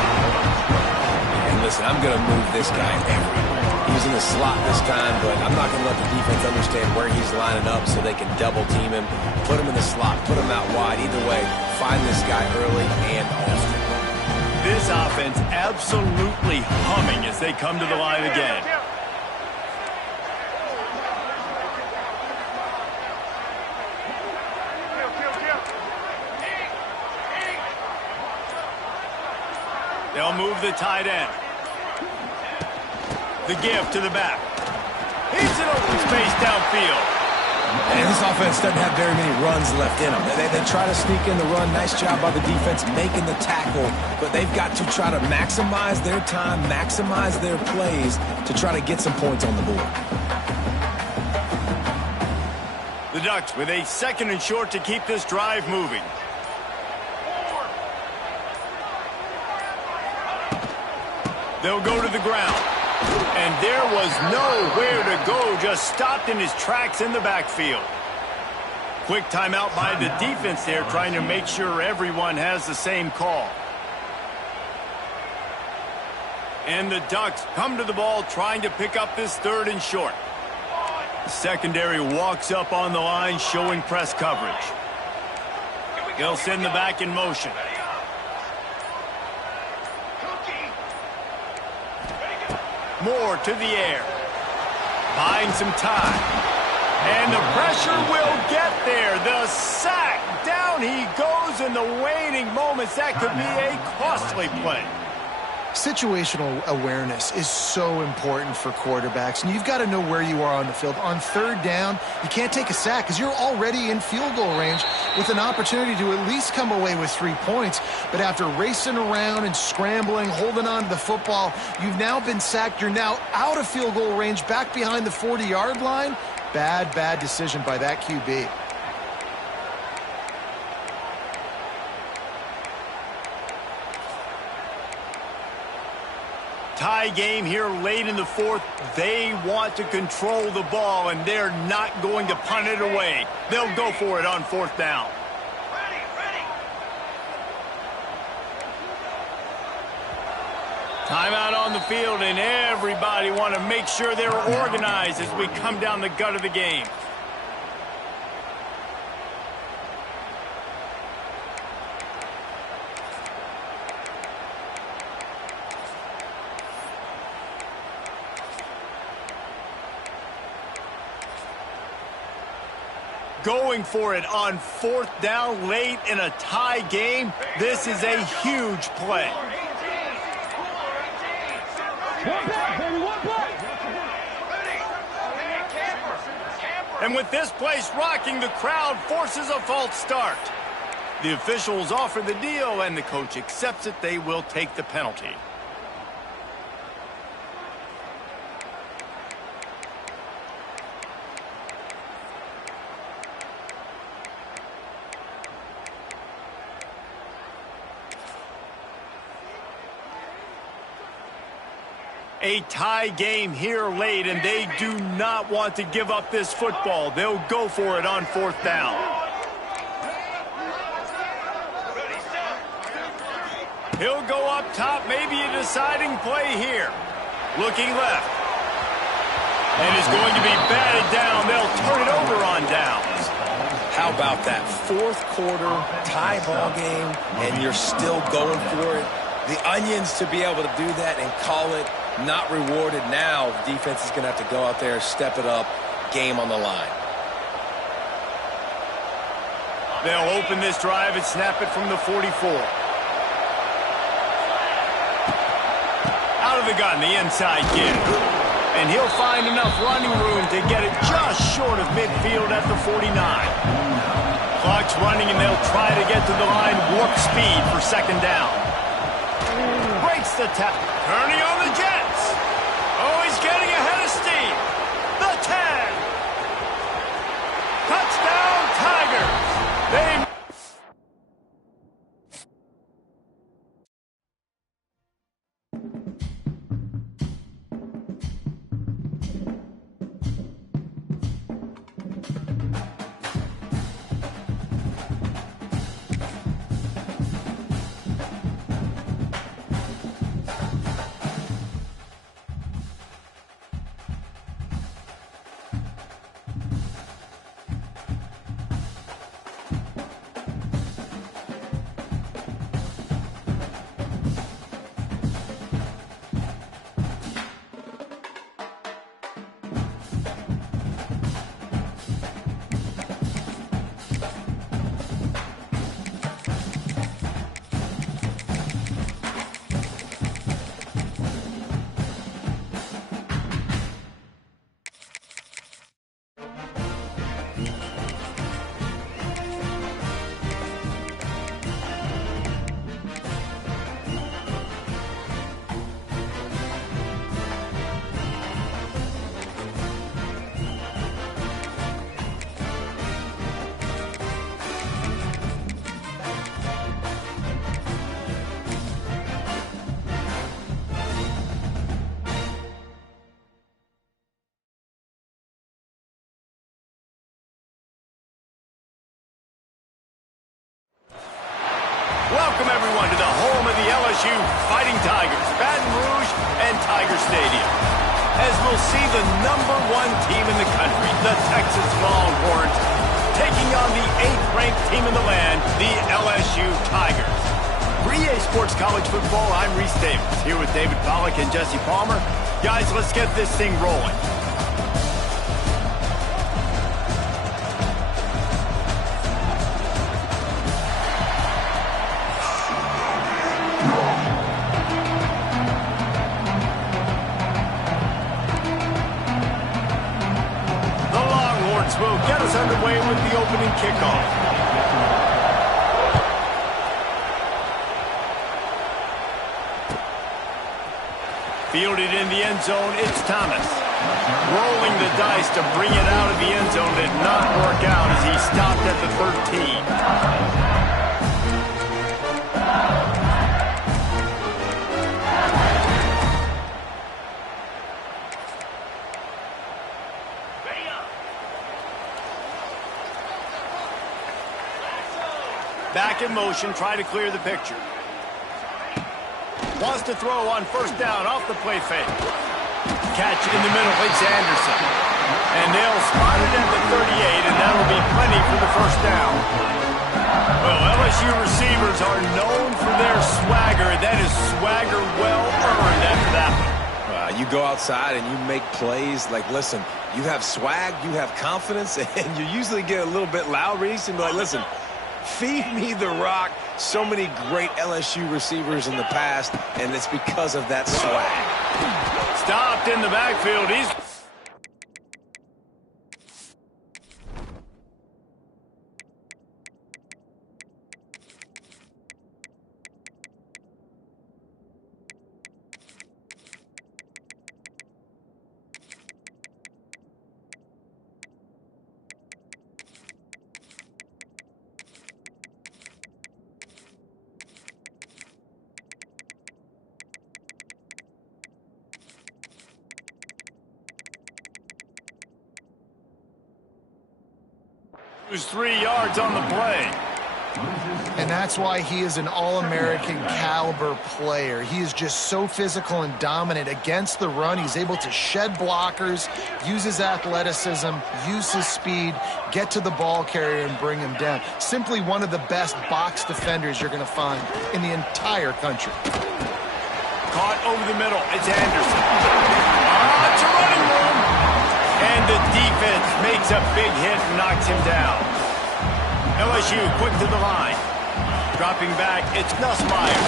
And listen, I'm going to move this guy everywhere. He's in the slot this time, but I'm not going to let the defense understand where he's lining up so they can double-team him, put him in the slot, put him out wide. Either way, find this guy early and often. This offense absolutely humming as they come to the line again. They'll move the tight end. The give to the back. He's in open space downfield. And this offense doesn't have very many runs left in them. They try to sneak in the run. Nice job by the defense making the tackle. But they've got to try to maximize their time, maximize their plays to try to get some points on the board. The Ducks with a 2nd and short to keep this drive moving. They'll go to the ground. And there was nowhere to go, just stopped in his tracks in the backfield. Quick timeout by the defense there, trying to make sure everyone has the same call. And the Ducks come to the ball, trying to pick up this 3rd and short. The secondary walks up on the line, showing press coverage. They'll send the back in motion. Moore to the air. Buying some time. And the pressure will get there. The sack. Down he goes in the waning moments. That could be a costly play. Situational awareness is so important for quarterbacks, and you've got to know where you are on the field. On 3rd down, you can't take a sack because you're already in field goal range with an opportunity to at least come away with 3 points. But after racing around and scrambling, holding on to the football, you've now been sacked. You're now out of field goal range, back behind the 40-yard line. Bad decision by that QB. Tie game here late in the 4th. They want to control the ball, and they're not going to punt it away. They'll go for it on 4th down. Timeout on the field, and everybody want to make sure they're organized as we come down the gut of the game. going for it on 4th down late in a tie game. This is a huge play. And with this place rocking, the crowd forces a false start. The officials offer the deal, and the coach accepts it. They will take the penalty. A tie game here late, and they do not want to give up this football. They'll go for it on 4th down. He'll go up top, maybe a deciding play here. Looking left. And is going to be batted down. They'll turn it over on downs. How about that? 4th quarter, tie ball game, and you're still going for it. The onions to be able to do that and call it not rewarded. Now defense is going to have to go out there, step it up, game on the line. They'll open this drive and snap it from the 44. Out of the gun, the inside give. And he'll find enough running room to get it just short of midfield at the 49. Clock's running, and they'll try to get to the line, warp speed for 2nd down. Breaks the tap, turning on the Jets. Oh, he's getting ahead of steam. The 10. Touchdown, Tigers. They... Welcome, everyone, to the home of the LSU Fighting Tigers, Baton Rouge and Tiger Stadium. As we'll see the #1 team in the country, the Texas Longhorns, taking on the 8th-ranked team in the land, the LSU Tigers. For EA Sports College Football, I'm Reese Davis, here with David Pollack and Jesse Palmer. Guys, let's get this thing rolling. Will get us underway with the opening kickoff. Fielded in the end zone, it's Thomas. Rolling the dice to bring it out of the end zone did not work out as he stopped at the 13. Back in motion, try to clear the picture. Wants to throw on 1st down off the play fake. Catch in the middle, it's Anderson. And they'll spot it at the 38, and that'll be plenty for the 1st down. Well, LSU receivers are known for their swagger. That is swagger well earned after that one. You go outside and you make plays. Like, listen, you have swag, you have confidence, and you usually get a little bit loud, Reese, and be like, listen, feed me the rock. So many great LSU receivers in the past, and it's because of that swag. Stopped in the backfield. He's... Lose 3 yards on the play. And that's why he is an All-American caliber player. He is just so physical and dominant against the run. He's able to shed blockers, use his athleticism, use his speed, get to the ball carrier and bring him down. Simply one of the best box defenders you're going to find in the entire country. Caught over the middle. It's Anderson. It's a running room. And the defense makes a big hit and knocks him down. LSU quick to the line. Dropping back, it's Nussmeier.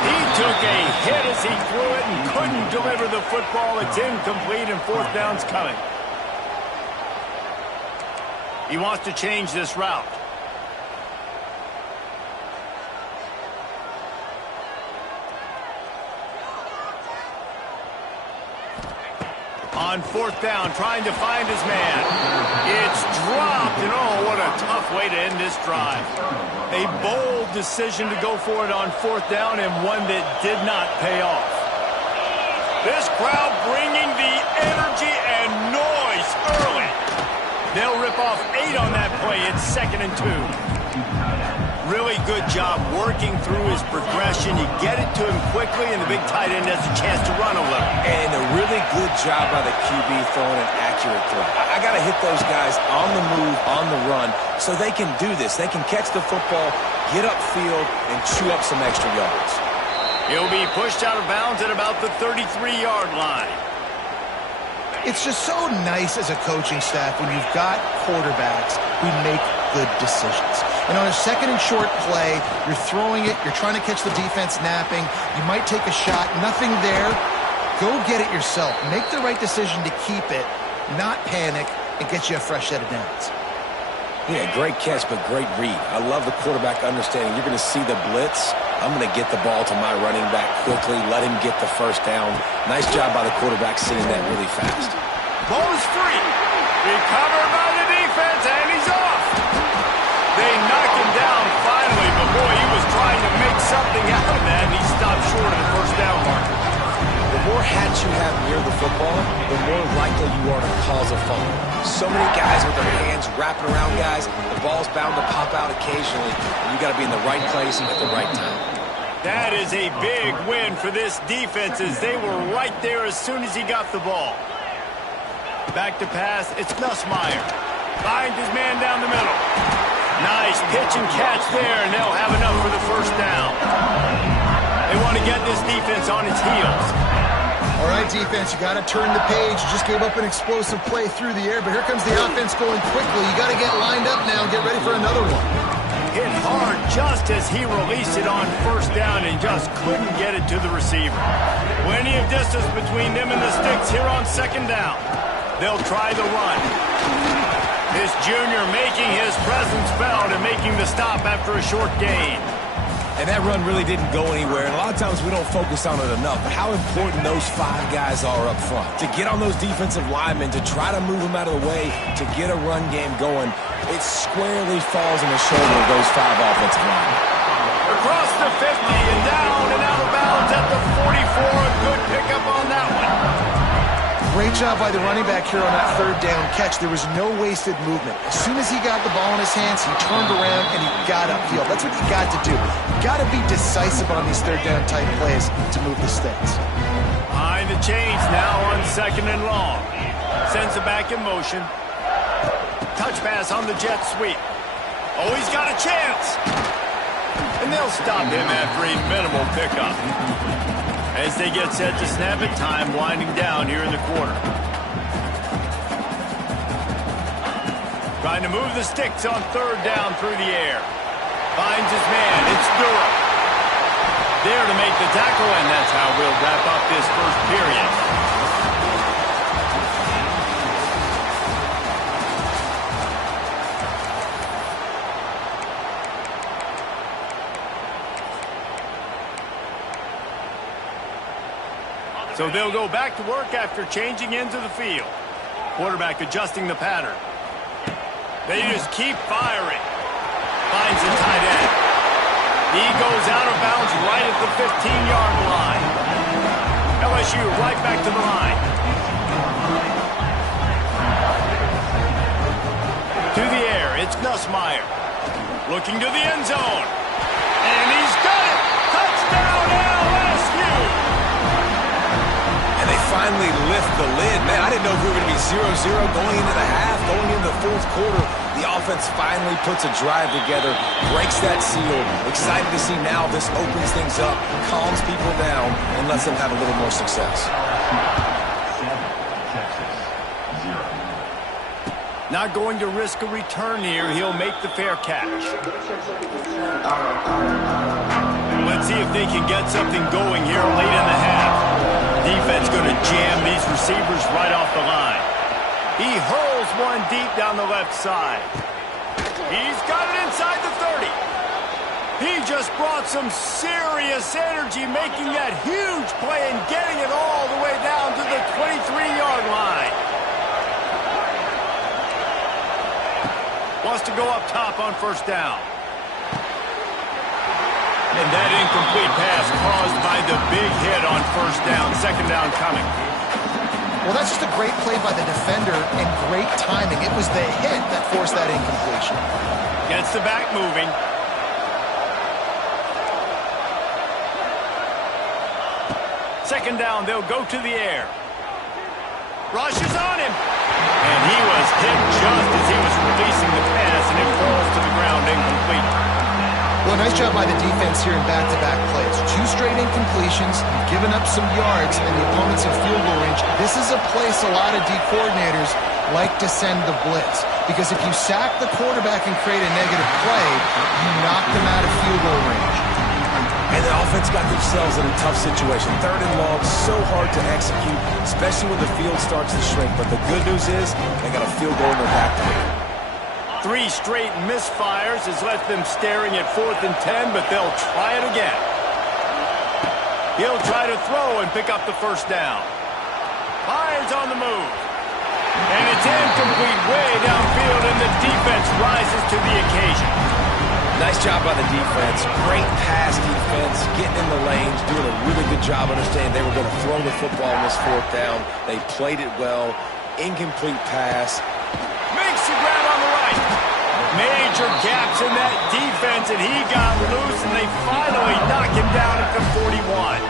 He took a hit as he threw it and couldn't deliver the football. It's incomplete and 4th down's coming. He wants to change this route. On 4th down, trying to find his man. It's dropped, and oh, what a tough way to end this drive. A bold decision to go for it on 4th down, and one that did not pay off. This crowd bringing the energy and noise early. They'll rip off 8 on that play. It's 2nd and 2. Really good job working through his progression. You get it to him quickly, and the big tight end has a chance to run a little. And a really good job by the QB throwing an accurate throw. I got to hit those guys on the move, on the run, so they can do this. They can catch the football, get upfield, and chew up some extra yards. He'll be pushed out of bounds at about the 33-yard line. It's just so nice as a coaching staff when you've got quarterbacks who make good decisions. And on a 2nd and short play, you're throwing it, you're trying to catch the defense napping, you might take a shot, nothing there. Go get it yourself. Make the right decision to keep it, not panic, and get you a fresh set of downs. Yeah, great catch, but great read. I love the quarterback understanding. You're going to see the blitz. I'm going to get the ball to my running back quickly, let him get the 1st down. Nice job by the quarterback seeing that really fast. Ball is free. Recovered by the defense, and he's off. They knocked him down finally, but boy, he was trying to make something out of that, and he stopped short of the 1st down marker. The more hats you have near the football, the more likely you are to cause a fumble. So many guys with their hands wrapping around guys, the ball's bound to pop out occasionally, and you got to be in the right place at the right time. That is a big win for this defense as they were right there as soon as he got the ball. Back to pass, it's Nussmeier. Finds his man down the middle. Nice pitch and catch there, and they'll have enough for the 1st down. They want to get this defense on its heels. All right, defense, you got to turn the page. You just gave up an explosive play through the air, but here comes the offense going quickly. You got to get lined up now and get ready for another one. Hit hard just as he released it on 1st down and just couldn't get it to the receiver. Plenty of distance between them and the sticks here on 2nd down. They'll try the run. This junior making his presence felt and making the stop after a short gain. And that run really didn't go anywhere. And a lot of times we don't focus on it enough. But how important those 5 guys are up front. To get on those defensive linemen, to try to move them out of the way, to get a run game going, it squarely falls on the shoulder of those 5 offensive linemen. Across the 50 and down and out of bounds at the 44. A good pickup on that one. Great job by the running back here on that 3rd down catch. There was no wasted movement. As soon as he got the ball in his hands, he turned around and he got upfield. That's what you got to do. You got to be decisive on these 3rd down type plays to move the sticks. Behind the chains now on 2nd and long. Sends it back in motion. Touch pass on the jet sweep. Oh, he's got a chance. And they'll stop him after a minimal pickup. As they get set to snap it, time winding down here in the quarter. Trying to move the sticks on third down through the air. Finds his man. It's Durham. There to make the tackle, and that's how we'll wrap up this first period. So they'll go back to work after changing into the field. Quarterback adjusting the pattern. They just keep firing. Finds the tight end. He goes out of bounds right at the 15-yard line. LSU right back to the line. To the air, it's Nussmeier. Looking to the end zone. And he's got it! Touchdown LSU! And they finally lift the lid. Man, I didn't know if we were going to be 0-0 going into the half, going into the fourth quarter. The offense finally puts a drive together, breaks that seal. Excited to see now this opens things up, calms people down, and lets them have a little more success. Not going to risk a return here. He'll make the fair catch. Let's see if they can get something going here late in the half. Defense going to jam these receivers right off the line. He hurls one deep down the left side. He's got it inside the 30. He just brought some serious energy, making that huge play and getting it all the way down to the 23-yard line. Wants to go up top on first down. And that incomplete pass caused by the big hit on first down. Second down coming. Well, that's just a great play by the defender and great timing. It was the hit that forced that incompletion. Gets the back moving. Second down, they'll go to the air. Rushes on him. And he was hit just as he was releasing the pass, and it falls to the ground incomplete. Well, nice job by the defense here in back-to-back plays. 2 straight incompletions, given up some yards, and the opponent's in field goal range. This is a place a lot of D coordinators like to send the blitz. Because if you sack the quarterback and create a negative play, you knock them out of field goal range. And the offense got themselves in a tough situation. Third and long, so hard to execute, especially when the field starts to shrink. But the good news is they got a field goal in their back pocket. 3 straight misfires has left them staring at 4th and 10, but they'll try it again. He'll try to throw and pick up the first down. Fires on the move. And it's incomplete way downfield, and the defense rises to the occasion. Nice job by the defense. Great pass defense, getting in the lanes, doing a really good job understanding they were going to throw the football on this 4th down. They played it well. Incomplete pass. Makes the grab on the right. Major gaps in that defense, and he got loose, and they finally knock him down at the 41.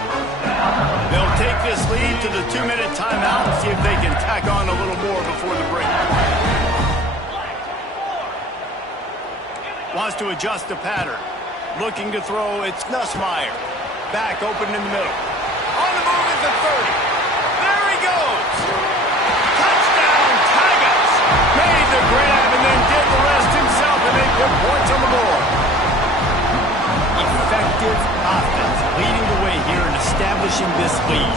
They'll take this lead to the 2-minute timeout and see if they can tack on a little more before the break. Wants to adjust the pattern. Looking to throw, it's Nussmeier. Back open in the middle. On the move at the 30. There he goes. Touchdown, Tigers. Made the grab and then did the rest himself, and they put points on the board. Effective offense leading the way here and establishing this lead.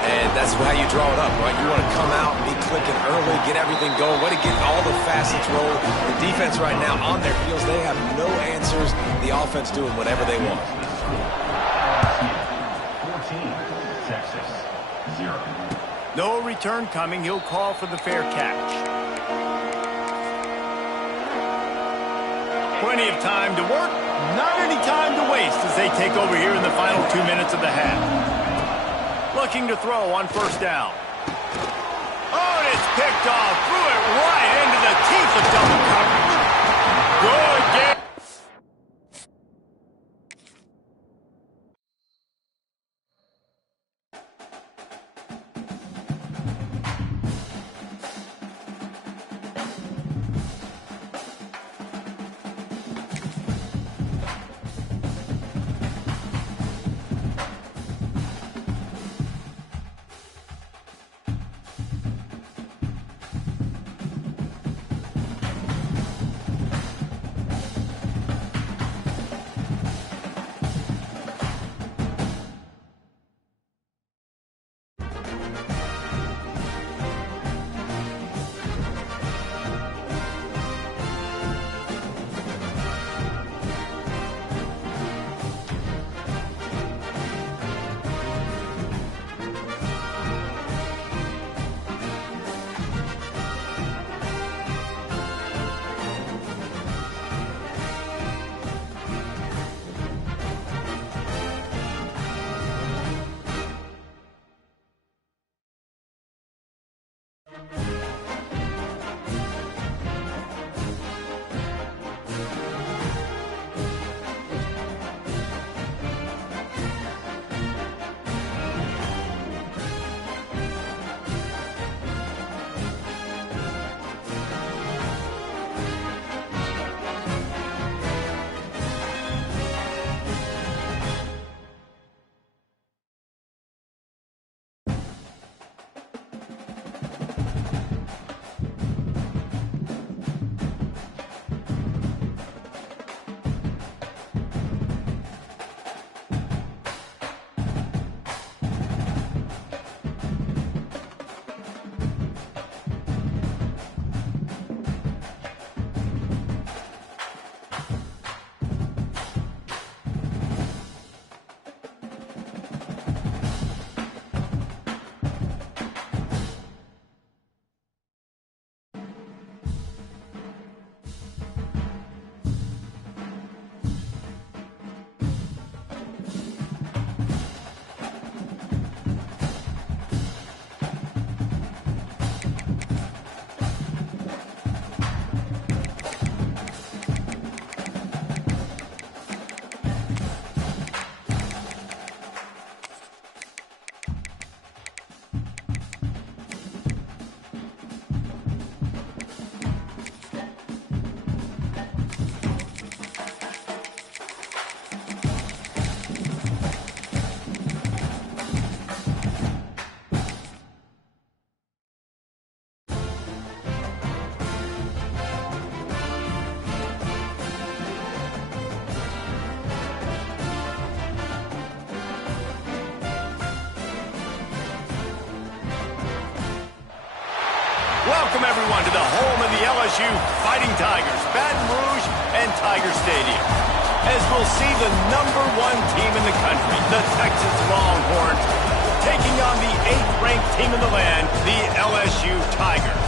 And that's how you draw it up, right? You want to come out and be clicking early, get everything going, way to get all the facets rolling. The defense right now on their heels, they have no answers. The offense doing whatever they want. 14, Texas, 0. No return coming. He'll call for the fair catch. Plenty of time to work. Not any time to waste as they take over here in the final 2 minutes of the half. Looking to throw on first down. Oh, and it's picked off. Threw it right into the teeth of double coverage. Good game. Welcome, everyone, to the home of the LSU Fighting Tigers, Baton Rouge and Tiger Stadium. As we'll see the #1 team in the country, the Texas Longhorns, taking on the 8th-ranked team in the land, the LSU Tigers.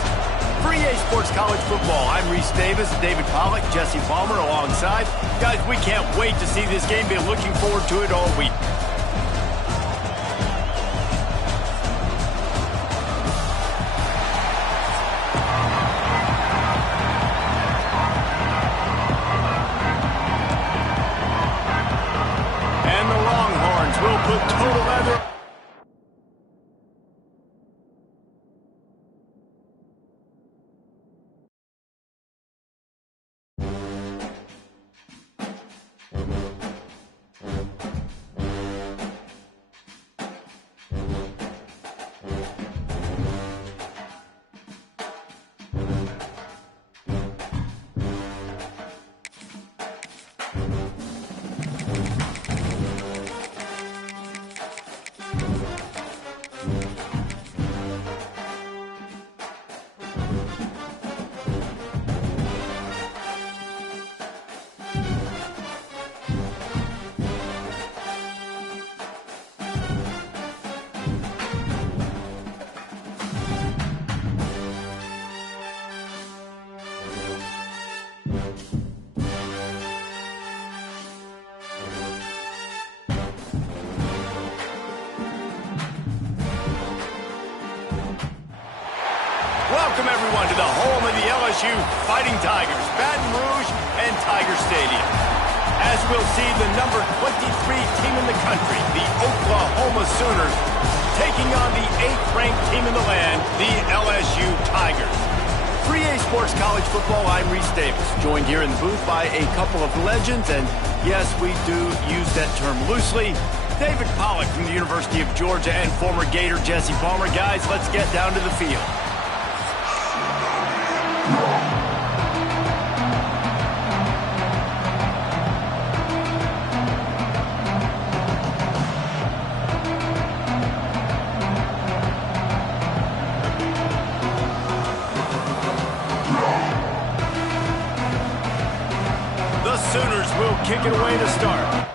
For EA Sports College Football, I'm Reese Davis, David Pollack, Jesse Palmer alongside. Guys, we can't wait to see this game. Been looking forward to it all week. Will put total leather. Welcome, everyone, to the home of the LSU Fighting Tigers, Baton Rouge and Tiger Stadium. As we'll see the #23 team in the country, the Oklahoma Sooners, taking on the 8th-ranked team in the land, the LSU Tigers. For EA Sports College Football, I'm Reese Davis, joined here in the booth by a couple of legends, and yes, we do use that term loosely. David Pollack from the University of Georgia and former Gator Jesse Palmer. Guys, let's get down to the field. The Sooners will kick it away to start.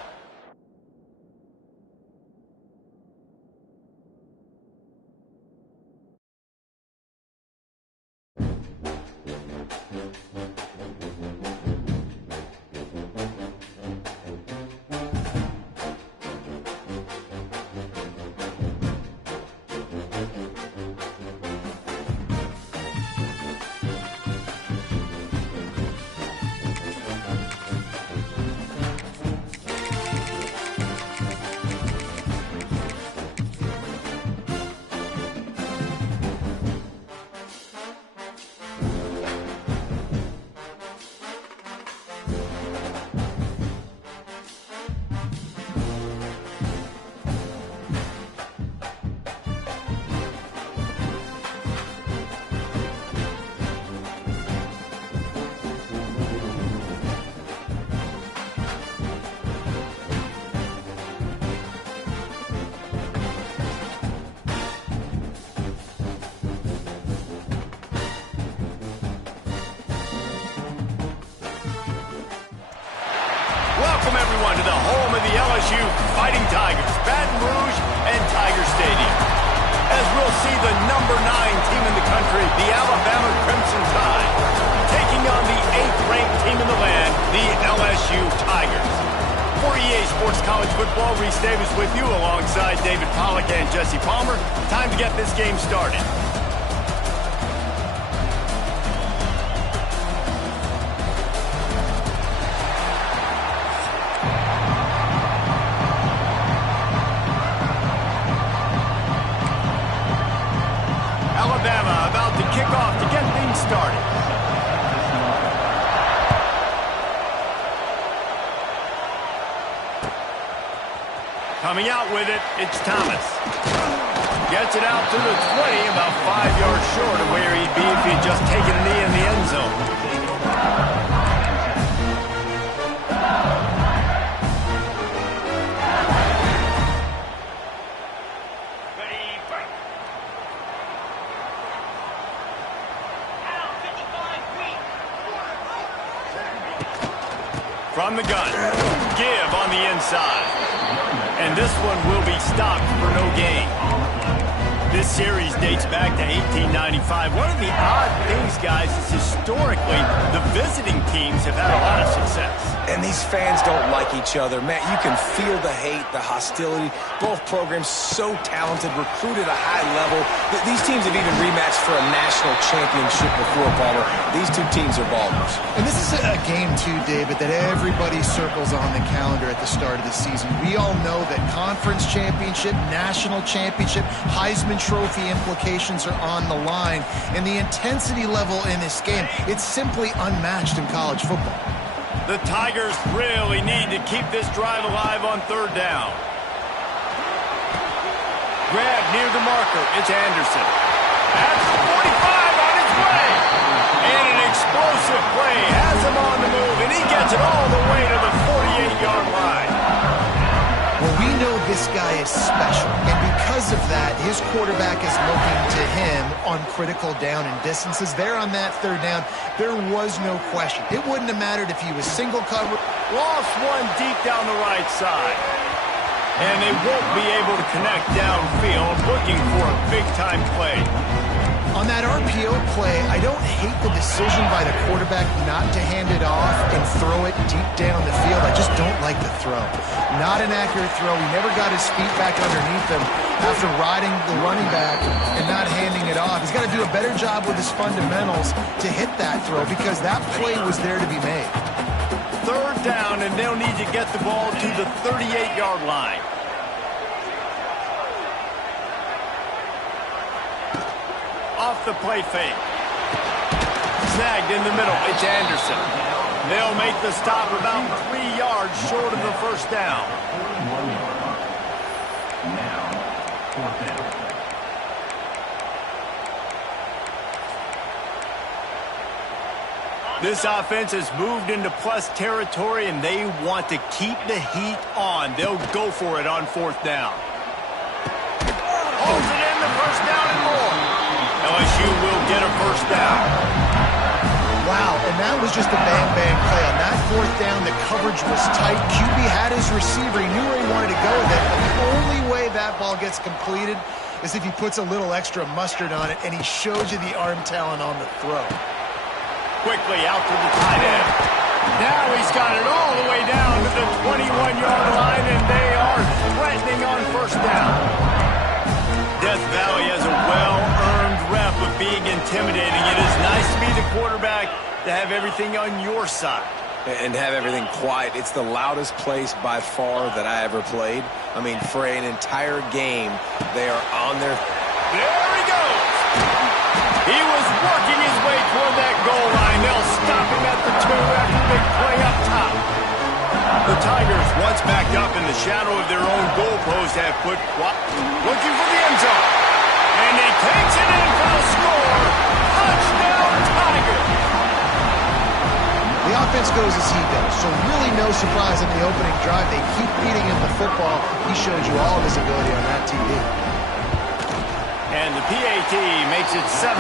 Welcome, everyone, to the home of the LSU Fighting Tigers, Baton Rouge and Tiger Stadium. As we'll see the #9 team in the country, the Alabama Crimson Tide, taking on the 8th-ranked team in the land, the LSU Tigers. For EA Sports College Football, Reese Davis with you alongside David Pollack and Jesse Palmer. Time to get this game started. Alabama about to kick off to get things started. Coming out with it, it's Thomas. Gets it out to the 20, about 5 yards short of where he'd be if he'd just taken a knee in the end zone. From the gun, give on the inside. And this one will be stopped for no gain. This series dates back to 1895. One of the odd things, guys, is historically the visiting teams have had a lot of success. And these fans don't like each other. Matt, you can feel the hate, the hostility. Both programs so talented, recruited at a high level. These teams have even rematched for a national championship before, Palmer. These two teams are ballers. And this is a game, too, David, that everybody circles on the calendar at the start of the season. We all know that conference championship, national championship, Heisman Trophy implications are on the line. And the intensity level in this game, it's simply unmatched in college football. The Tigers really need to keep this drive alive on third down. Grab near the marker. It's Anderson. That's the 45 on its way. And an explosive play has him on the move, and he gets it all the way to the 48-yard line. Well, we know this guy is special, and because of that, his quarterback is looking to him on critical down and distances. There on that third down, there was no question. It wouldn't have mattered if he was single cover. Lost one deep down the right side. And they won't be able to connect downfield, looking for a big-time play. On that RPO play, I don't hate the decision by the quarterback not to hand it off and throw it deep down the field. I just don't like the throw. Not an accurate throw. He never got his feet back underneath him after riding the running back and not handing it off. He's got to do a better job with his fundamentals to hit that throw because that play was there to be made. Third down, and they'll need to get the ball to the 38-yard line. Off the play fake. Snagged in the middle. It's Anderson. They'll make the stop about 3 yards short of the first down. Now, fourth down. This offense has moved into plus territory, and they want to keep the heat on. They'll go for it on fourth down. Holds it in, the first down and more. LSU will get a first down. Wow, and that was just a bang-bang play. On that fourth down, the coverage was tight. QB had his receiver. He knew where he wanted to go with it. But the only way that ball gets completed is if he puts a little extra mustard on it, and he shows you the arm talent on the throw. Quickly out to the tight end. Now he's got it all the way down to the 21-yard line, and they are threatening on first down. Death Valley has a well-earned rep of being intimidating. It is nice to be the quarterback, to have everything on your side. And have everything quiet. It's the loudest place by far that I ever played. I mean, for an entire game, they are on their... There he goes! He was working his way toward that goal line. They'll stop him at the 2 after a big play up top. The Tigers, once backed up in the shadow of their own goalpost, have put looking for the end zone. And he takes it in for the score. Touchdown, Tigers! The offense goes as he goes, so really no surprise in the opening drive. They keep feeding him the football. He showed you all of his ability on that TV. And the PAT makes it 7-0.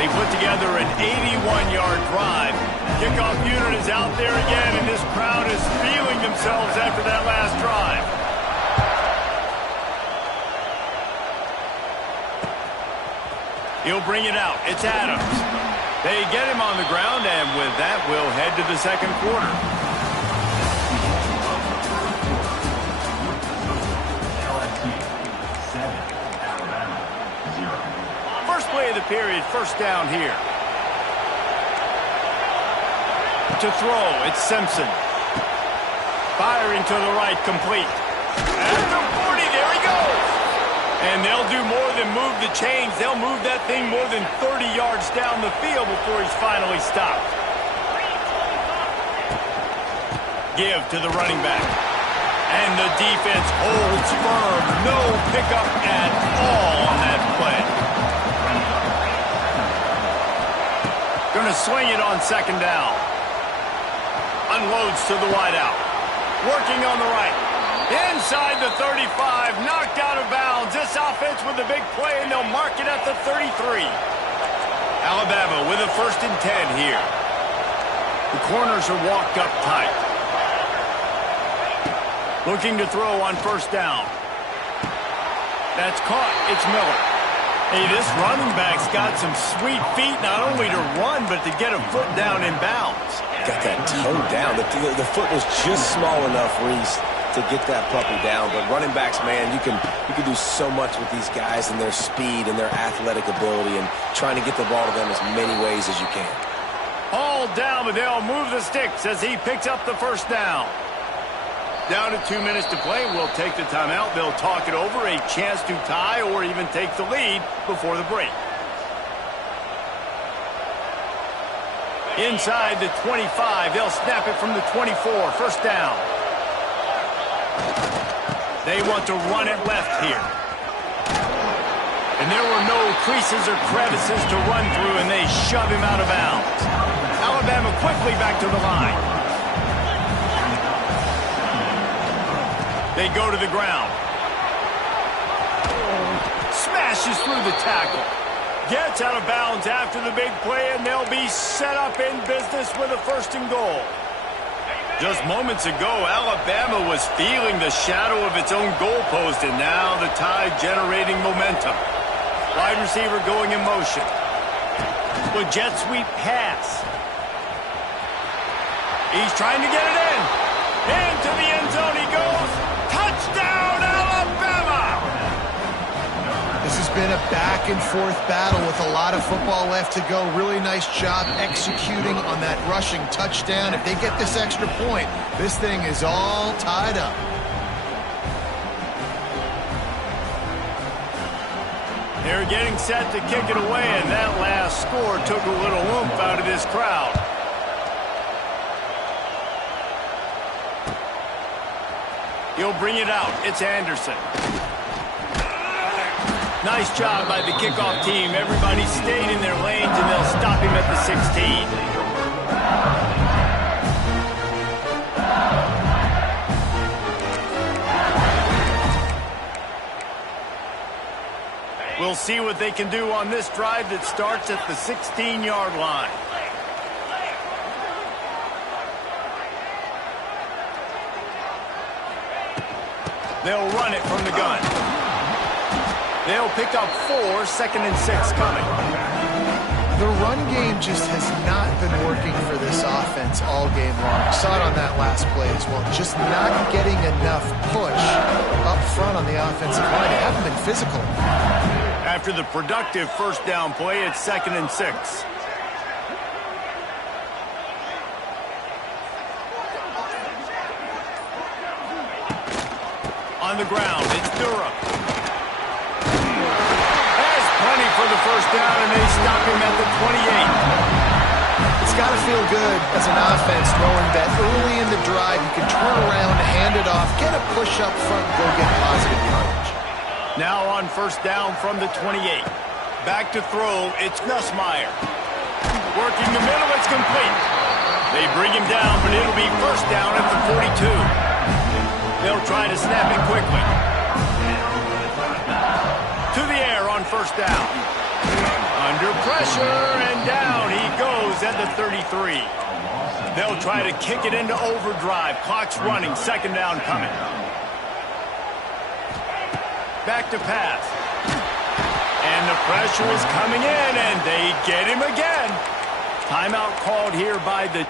They put together an 81-yard drive. Kickoff unit is out there again, and this crowd is feeling themselves after that last drive. He'll bring it out. It's Adams. They get him on the ground, and with that, we'll head to the second quarter. Play of the period, first down here. To throw, it's Simpson. Firing to the right, complete. At the 40, there he goes. And they'll do more than move the chains. They'll move that thing more than 30 yards down the field before he's finally stopped. Give to the running back. And the defense holds firm. No pickup at all on that play. Going to swing it on second down. Unloads to the wideout. Working on the right. Inside the 35. Knocked out of bounds. This offense with a big play, and they'll mark it at the 33. Alabama with a 1st and 10 here. The corners are walked up tight. Looking to throw on 1st down. That's caught. It's Miller. Hey, this running back's got some sweet feet, not only to run, but to get a foot down in bounds. Got that toe down. The foot was just small enough, Reese, to get that puppy down. But running backs, man, you can do so much with these guys and their speed and their athletic ability and trying to get the ball to them as many ways as you can. All down, but they'll move the sticks as he picks up the 1st down. Down to 2 minutes to play. We'll take the timeout. They'll talk it over. A chance to tie or even take the lead before the break. Inside the 25. They'll snap it from the 24. 1st down. They want to run it left here. And there were no creases or crevices to run through, and they shove him out of bounds. Alabama quickly back to the line. They go to the ground. Smashes through the tackle. Gets out of bounds after the big play, and they'll be set up in business with a 1st and goal. Just moments ago, Alabama was feeling the shadow of its own goalpost, and now the Tide generating momentum. Wide receiver going in motion. With jet sweep pass. He's trying to get it in. Into the end zone he goes. Touchdown, Alabama! This has been a back-and-forth battle with a lot of football left to go. Really nice job executing on that rushing touchdown. If they get this extra point, this thing is all tied up. They're getting set to kick it away, and that last score took a little oomph out of this crowd. He'll bring it out. It's Anderson. Nice job by the kickoff team. Everybody stayed in their lanes, and they'll stop him at the 16. We'll see what they can do on this drive that starts at the 16-yard line. They'll run it from the gun. They'll pick up 4, 2nd and 6 coming. The run game just has not been working for this offense all game long. We saw it on that last play as well. Just not getting enough push up front on the offensive line. They haven't been physical. After the productive 1st down play, it's 2nd and 6. On the ground, it's Durham. Has plenty for the 1st down, and they stop him at the 28. It's got to feel good as an offense knowing that early in the drive you can turn around, hand it off, get a push up front, and go get positive yardage. Now on 1st down from the 28. Back to throw, it's Nussmeier. Working the middle, it's complete. They bring him down, but it'll be 1st down at the 42. They'll try to snap it quickly. To the air on 1st down. Under pressure, and down he goes at the 33. They'll try to kick it into overdrive. Clock's running, 2nd down coming. Back to pass. And the pressure is coming in, and they get him again. Timeout called here by the...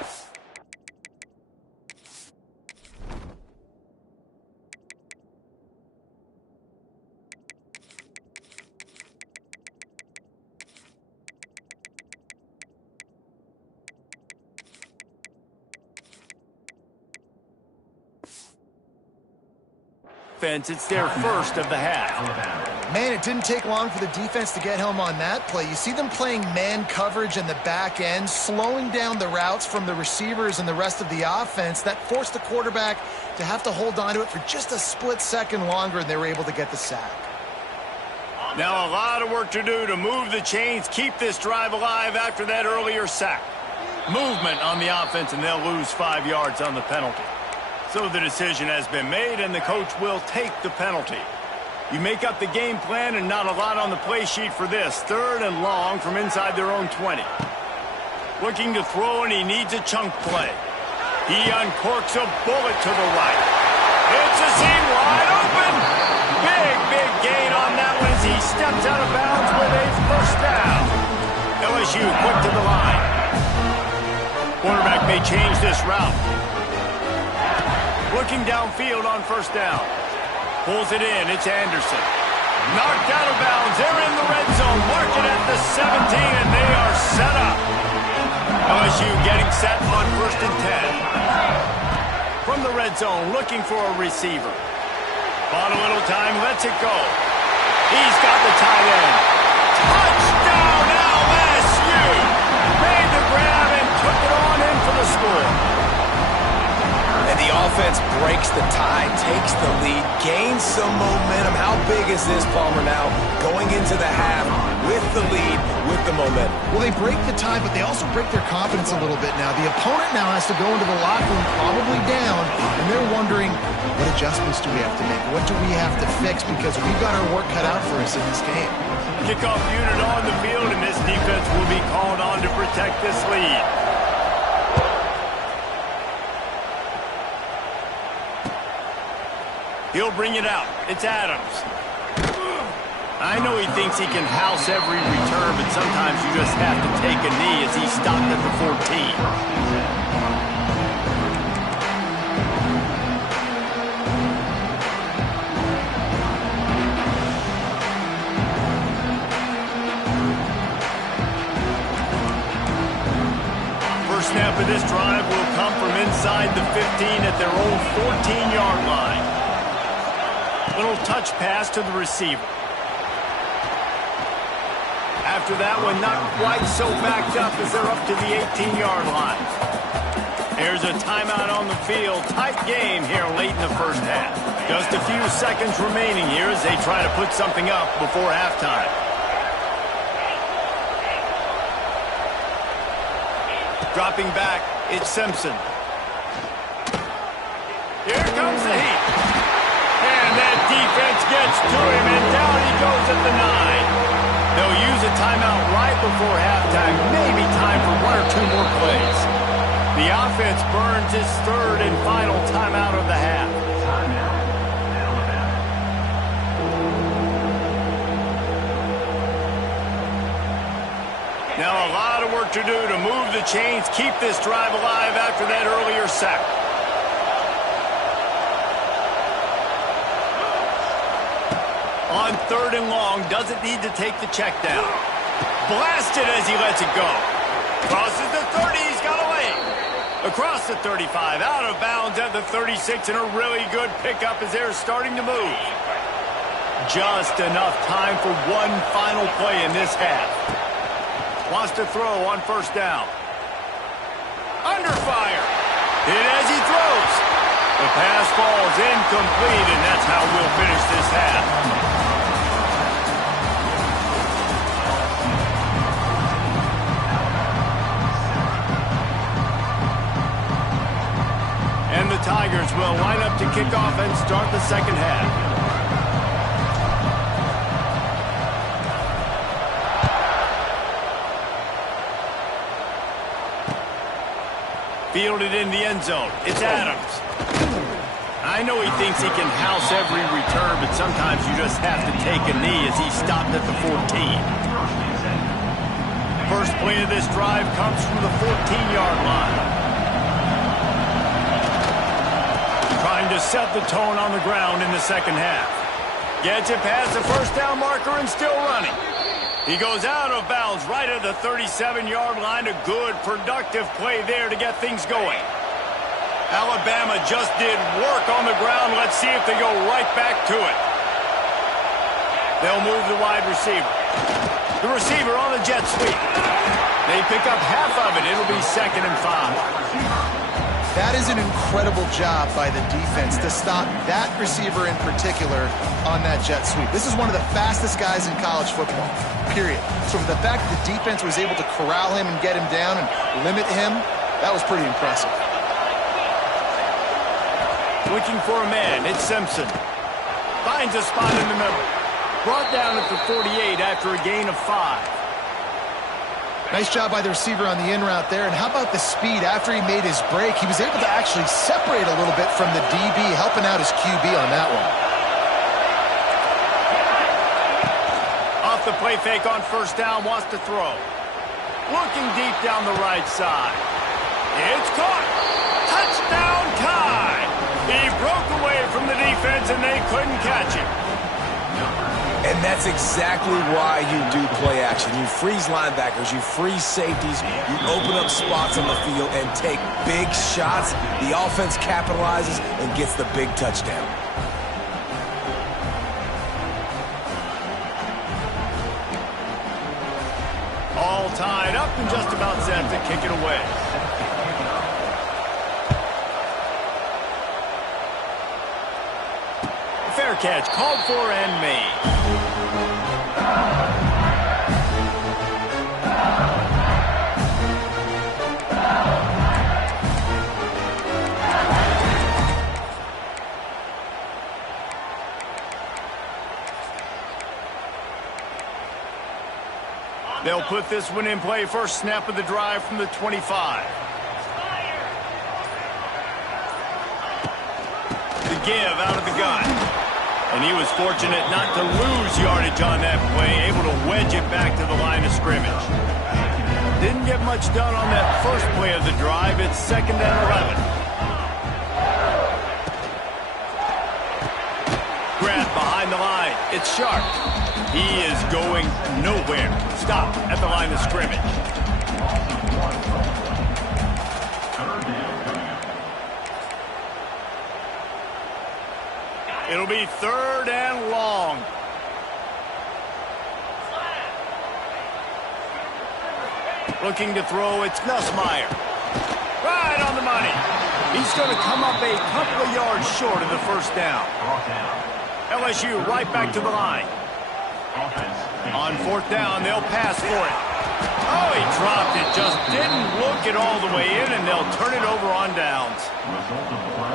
offense, it's their first of the half. Man, it didn't take long for the defense to get home on that play. You see them playing man coverage in the back end, slowing down the routes from the receivers and the rest of the offense. That forced the quarterback to have to hold on to it for just a split second longer, and they were able to get the sack. Now a lot of work to do to move the chains, keep this drive alive after that earlier sack. Movement on the offense, and they'll lose 5 yards on the penalty. So the decision has been made, and the coach will take the penalty. You make up the game plan, and not a lot on the play sheet for this. 3rd and long from inside their own 20. Looking to throw, and he needs a chunk play. He uncorks a bullet to the right. It's a seam wide open. Big gain on that one as he steps out of bounds with a first down. LSU quick to the line. Quarterback may change this route. Looking downfield on first down. Pulls it in. It's Anderson. Knocked out of bounds. They're in the red zone. Mark it at the 17, and they are set up. LSU getting set on 1st and 10. From the red zone, looking for a receiver. Bought a little time, lets it go. He's got the tight end. Touchdown, LSU! Made the grab and took it on in for the score. And the offense breaks the tie, takes the lead, gains some momentum. How big is this, Palmer, now going into the half with the lead, with the momentum? Well, they break the tie, but they also break their confidence a little bit now. The opponent now has to go into the locker room probably down, and they're wondering, what adjustments do we have to make? What do we have to fix? Because we've got our work cut out for us in this game. Kickoff unit on the field, and this defense will be called on to protect this lead. He'll bring it out. It's Adams. I know he thinks he can house every return, but sometimes you just have to take a knee as he stopped at the 14. First snap of this drive will come from inside the 15 at their own 14-yard line. Little touch pass to the receiver. After that one, not quite so backed up as they're up to the 18-yard line. There's a timeout on the field. Tight game here late in the first half. Just a few seconds remaining here as they try to put something up before halftime. Dropping back, it's Simpson. Here comes the heat. And that defense gets to him, and down he goes at the 9. They'll use a timeout right before halftime. Maybe time for 1 or 2 more plays. The offense burns its 3rd and final timeout of the half. Now a lot of work to do to move the chains, keep this drive alive after that earlier sack. On 3rd and long, doesn't need to take the check down. Blasted as he lets it go. Crosses the 30, he's got away. Across the 35, out of bounds at the 36, and a really good pickup as they're starting to move. Just enough time for one final play in this half. Wants to throw on first down. Under fire. Hit as he throws. The pass falls incomplete, and that's how we'll finish this half. And the Tigers will line up to kick off and start the second half. Fielded in the end zone. It's Adams. I know he thinks he can house every return, but sometimes you just have to take a knee as he stopped at the 14. First play of this drive comes from the 14-yard line. Trying to set the tone on the ground in the second half. Gets it past the first down marker and still running. He goes out of bounds right at the 37-yard line. A good, productive play there to get things going. Alabama just did work on the ground. Let's see if they go right back to it. They'll move the wide receiver. The receiver on the jet sweep. They pick up half of it. It'll be 2nd and 5. That is an incredible job by the defense to stop that receiver in particular on that jet sweep. This is one of the fastest guys in college football, period. So for the fact that the defense was able to corral him and get him down and limit him, that was pretty impressive. Looking for a man. It's Simpson. Finds a spot in the middle. Brought down at the 48 after a gain of 5. Nice job by the receiver on the in route there. And how about the speed after he made his break? He was able to actually separate a little bit from the DB, helping out his QB on that one. Off the play fake on 1st down, wants to throw. Looking deep down the right side. It's caught. Touchdown tie. He broke away from the defense and they couldn't catch him. And that's exactly why you do play action. You freeze linebackers, you freeze safeties, you open up spots on the field and take big shots. The offense capitalizes and gets the big touchdown. All tied up and just about set to kick it away. Fair catch, called for and made. They'll put this one in play. First snap of the drive from the 25. The give out of the gun. And he was fortunate not to lose yardage on that play, able to wedge it back to the line of scrimmage. Didn't get much done on that first play of the drive. It's 2nd and 11. Grab behind the line. It's Sharp. He is going nowhere. Stop at the line of scrimmage. It'll be 3rd and long. Looking to throw, it's Nussmeier. Right on the money. He's going to come up a couple of yards short of the 1st down. LSU right back to the line. On 4th down, they'll pass for it. Oh, he dropped it. Just didn't look it all the way in, and they'll turn it over on downs.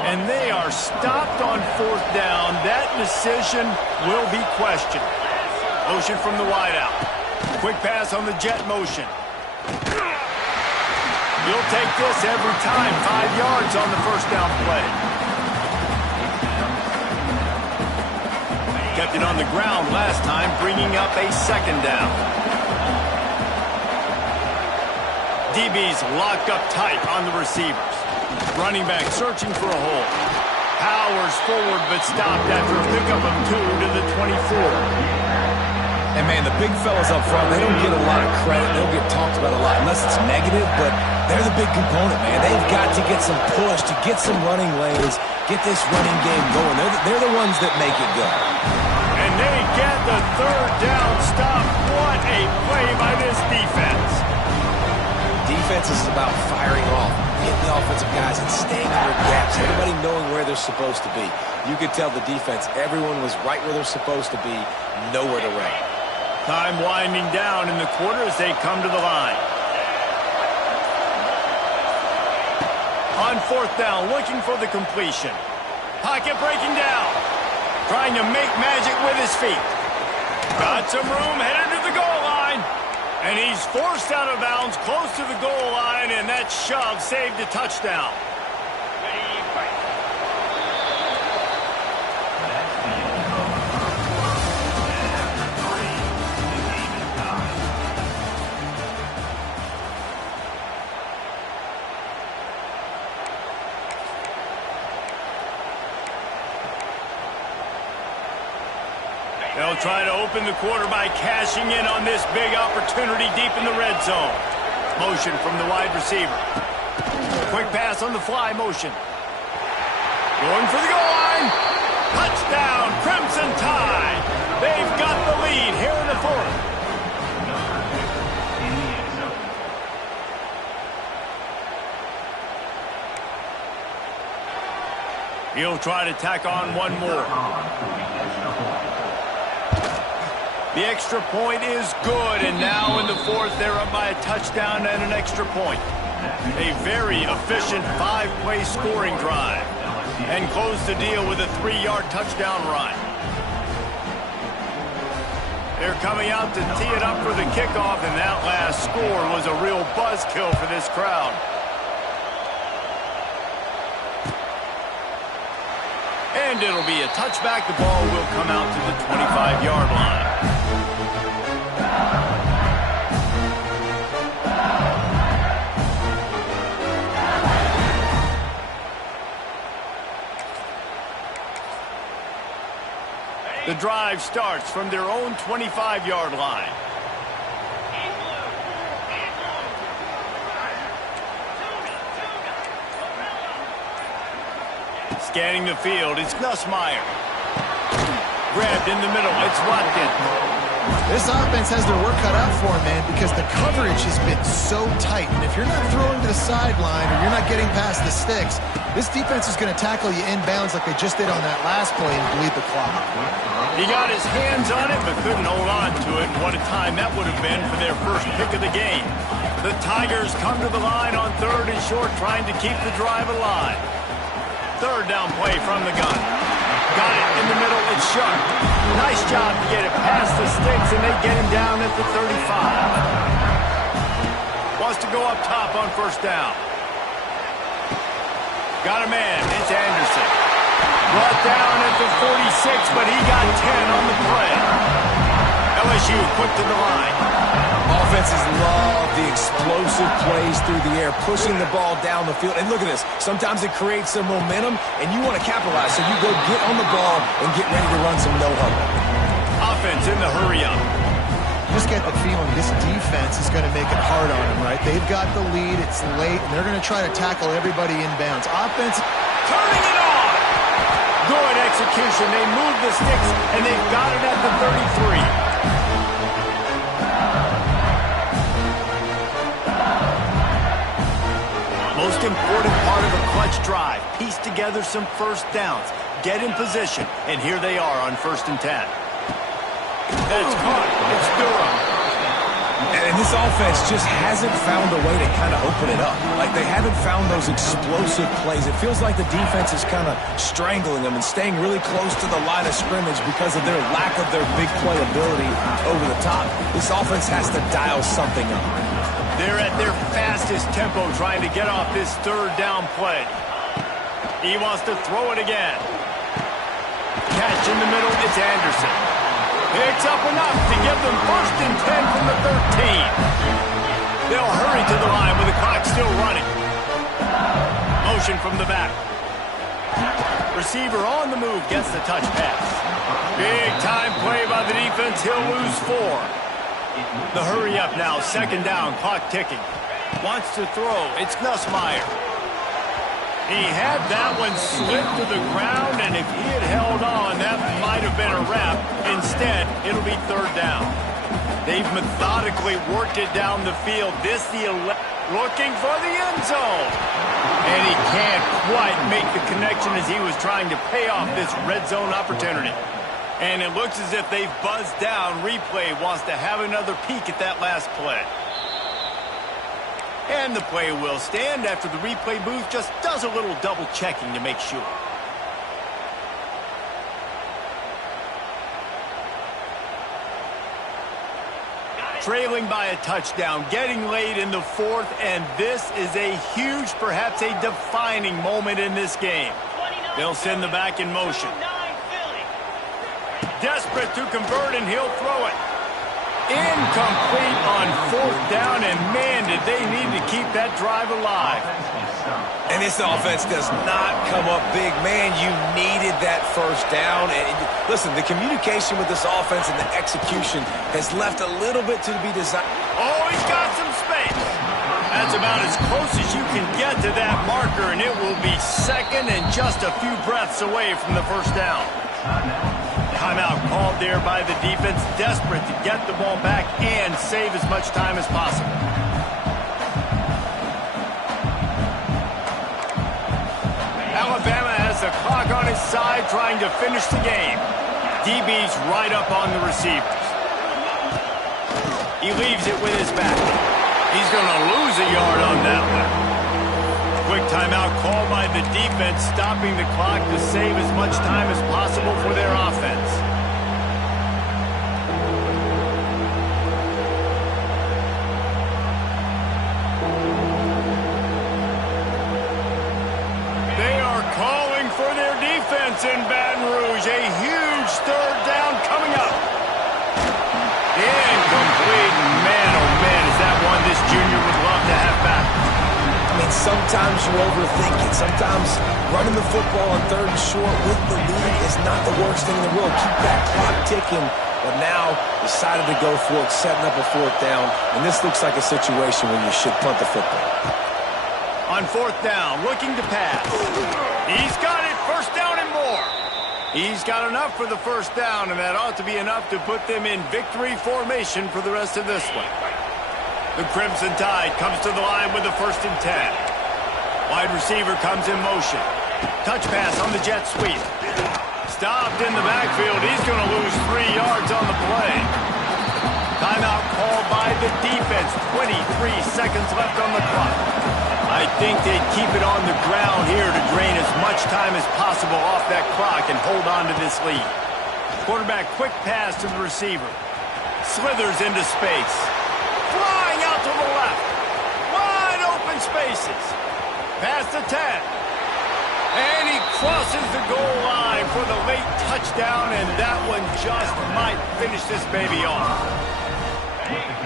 And they are stopped on 4th down. That decision will be questioned. Motion from the wideout. Quick pass on the jet motion. You'll take this every time. 5 yards on the 1st down play. Kept it on the ground last time, bringing up a 2nd down. DB's locked up tight on the receivers. Running back searching for a hole. Powers forward, but stopped after a pickup of 2 to the 24. And, man, the big fellas up front, they don't get a lot of credit. They don't get talked about a lot unless it's negative, but they're the big component, man. They've got to get some push, to get some running lanes, get this running game going. They're the ones that make it go. And they get the 3rd down stop. What a play by this defense. Defense is about firing off, hitting the offensive guys and staying under gaps. Everybody knowing where they're supposed to be. You could tell the defense, everyone was right where they're supposed to be, nowhere to run. Time winding down in the quarter as they come to the line. On 4th down, looking for the completion. Pocket breaking down. Trying to make magic with his feet. Got some room, headed to the goal line. And he's forced out of bounds close to the goal line, and that shove saved a touchdown. They'll try to open the quarter by cashing in on this big opportunity deep in the red zone. Motion from the wide receiver. Quick pass on the fly motion. Going for the goal line. Touchdown, Crimson Tide. They've got the lead here in the fourth. In the end zone. He'll try to tack on one more. The extra point is good, and now in the fourth, they're up by a touchdown and an extra point. A very efficient 5-play scoring drive, and close the deal with a 3-yard touchdown run. They're coming out to tee it up for the kickoff, and that last score was a real buzzkill for this crowd. And it'll be a touchback. The ball will come out to the 25-yard line. The drive starts from their own 25-yard line. Scanning the field, it's Nussmeier. Grabbed in the middle, it's Watkins. This offense has their work cut out for them, man, because the coverage has been so tight. And if you're not throwing to the sideline or you're not getting past the sticks, this defense is going to tackle you inbounds like they just did on that last play and bleed the clock. He got his hands on it but couldn't hold on to it. And what a time that would have been for their first pick of the game. The Tigers come to the line on 3rd and short, trying to keep the drive alive. 3rd down play from the gun. Got it in the middle, it's Sharp. Nice job to get it past the sticks, and they get him down at the 35. Wants to go up top on 1st down. Got a man, it's Anderson. Brought down at the 46, but he got 10 on the play. LSU quick to the line. Offenses love the explosive plays through the air, pushing the ball down the field. And look at this. Sometimes it creates some momentum, and you want to capitalize. So you go get on the ball and get ready to run some no-huddle. Offense in the hurry-up. Just get the feeling this defense is going to make it hard on them, right? They've got the lead. It's late, and they're going to try to tackle everybody inbounds. Offense turning it on. Good execution. They move the sticks, and they've got it at the 33. Most important part of a clutch drive. Piece together some first downs. Get in position. And here they are on 1st and 10. That's caught. It's Durham. And this offense just hasn't found a way to kind of open it up. Like, they haven't found those explosive plays. It feels like the defense is kind of strangling them and staying really close to the line of scrimmage because of their lack of their big play ability over the top. This offense has to dial something up. They're at their fastest tempo trying to get off this 3rd down play. He wants to throw it again. Catch in the middle, it's Anderson. Picks up enough to give them 1st and 10 from the 13. They'll hurry to the line with the clock still running. Motion from the back. Receiver on the move gets the touch pass. Big time play by the defense. He'll lose 4. The hurry up now, 2nd down, clock ticking. Wants to throw, it's Nussmeier. He had that one slip to the ground, and if he had held on, that might have been a wrap. Instead, it'll be 3rd down. They've methodically worked it down the field. Looking for the end zone. And he can't quite make the connection as he was trying to pay off this red zone opportunity. And it looks as if they've buzzed down. Replay wants to have another peek at that last play. And the play will stand after the replay booth just does a little double checking to make sure. Trailing by a touchdown, getting late in the 4th, and this is a huge, perhaps a defining moment in this game. They'll send the back in motion. Desperate to convert, and he'll throw it. Incomplete on 4th down, and man, did they need to keep that drive alive. And this offense does not come up big. Man, you needed that 1st down. And listen, the communication with this offense and the execution has left a little bit to be desired. Oh, he's got some space. As That's about as close as you can get to that marker, and it will be second and just a few breaths away from the first down. Timeout called there by the defense, desperate to get the ball back and save as much time as possible. Alabama has the clock on his side, trying to finish the game. DB's right up on the receivers. He leaves it with his back. He's going to lose a yard on that one. Quick timeout called by the defense, stopping the clock to save as much time as possible for their offense. They are calling for their defense in Baton Rouge. A huge third down coming up. Incomplete. Man, oh man, is that one this junior would love to have back. I mean, sometimes you overthink it. Sometimes running the football on third and short with the lead is not the worst thing in the world. Keep that clock ticking. But now decided to go for it, setting up a fourth down. And this looks like a situation where you should punt the football. On fourth down, looking to pass. He's got it. First down and more. He's got enough for the first down, and that ought to be enough to put them in victory formation for the rest of this one. The Crimson Tide comes to the line with the 1st and 10. Wide receiver comes in motion. Touch pass on the jet sweep. Stopped in the backfield. He's going to lose 3 yards on the play. Timeout called by the defense. 23 seconds left on the clock. I think they'd keep it on the ground here to drain as much time as possible off that clock and hold on to this lead. Quarterback quick pass to the receiver. Slithers into space. Flying out to the left. Wide open spaces. Past the 10. And he crosses the goal line for the late touchdown, and that one just might finish this baby off.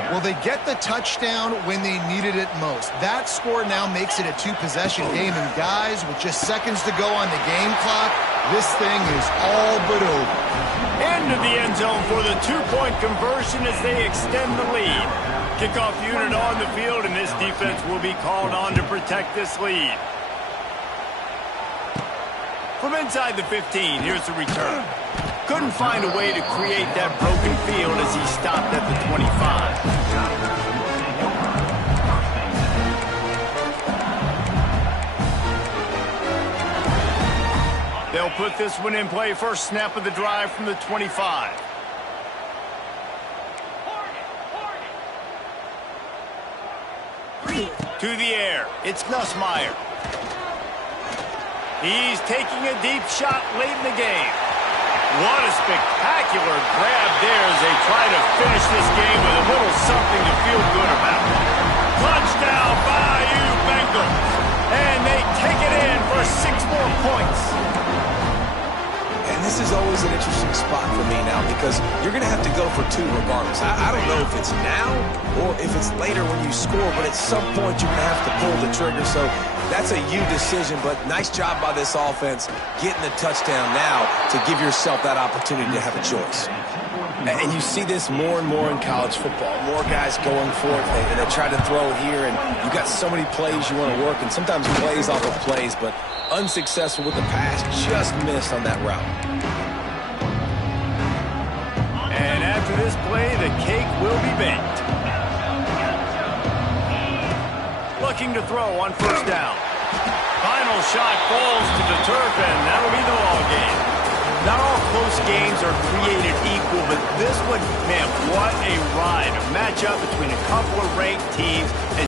Well, they get the touchdown when they needed it most. That score now makes it a 2-possession game, and guys, with just seconds to go on the game clock, this thing is all but over. Into the end zone for the 2-point conversion as they extend the lead. Kickoff unit on the field, and this defense will be called on to protect this lead. From inside the 15, here's the return. Couldn't find a way to create that broken field as he stopped at the 25. They'll put this one in play. First snap of the drive from the 25. To the air. It's Nussmeier. He's taking a deep shot late in the game. What a spectacular grab there as they try to finish this game with a little something to feel good about. Touchdown, Bayou Bengals. And they take it in for 6 more points. And this is always an interesting spot for me now because you're going to have to go for 2 regardless. I don't know if it's now or if it's later when you score, but at some point you're going to have to pull the trigger. So that's a you decision, but nice job by this offense getting the touchdown now to give yourself that opportunity to have a choice. And you see this more and more in college football. More guys going for it, and they try to throw it here, and you got so many plays you want to work, and sometimes plays off of plays, but unsuccessful with the pass, just missed on that route. And after this play, the cake will be baked. Looking to throw on first down. Final shot falls to the turf, and that'll be the ball game. Not all close games are created equal, but this one, man, what a ride. A matchup between a couple of ranked teams. And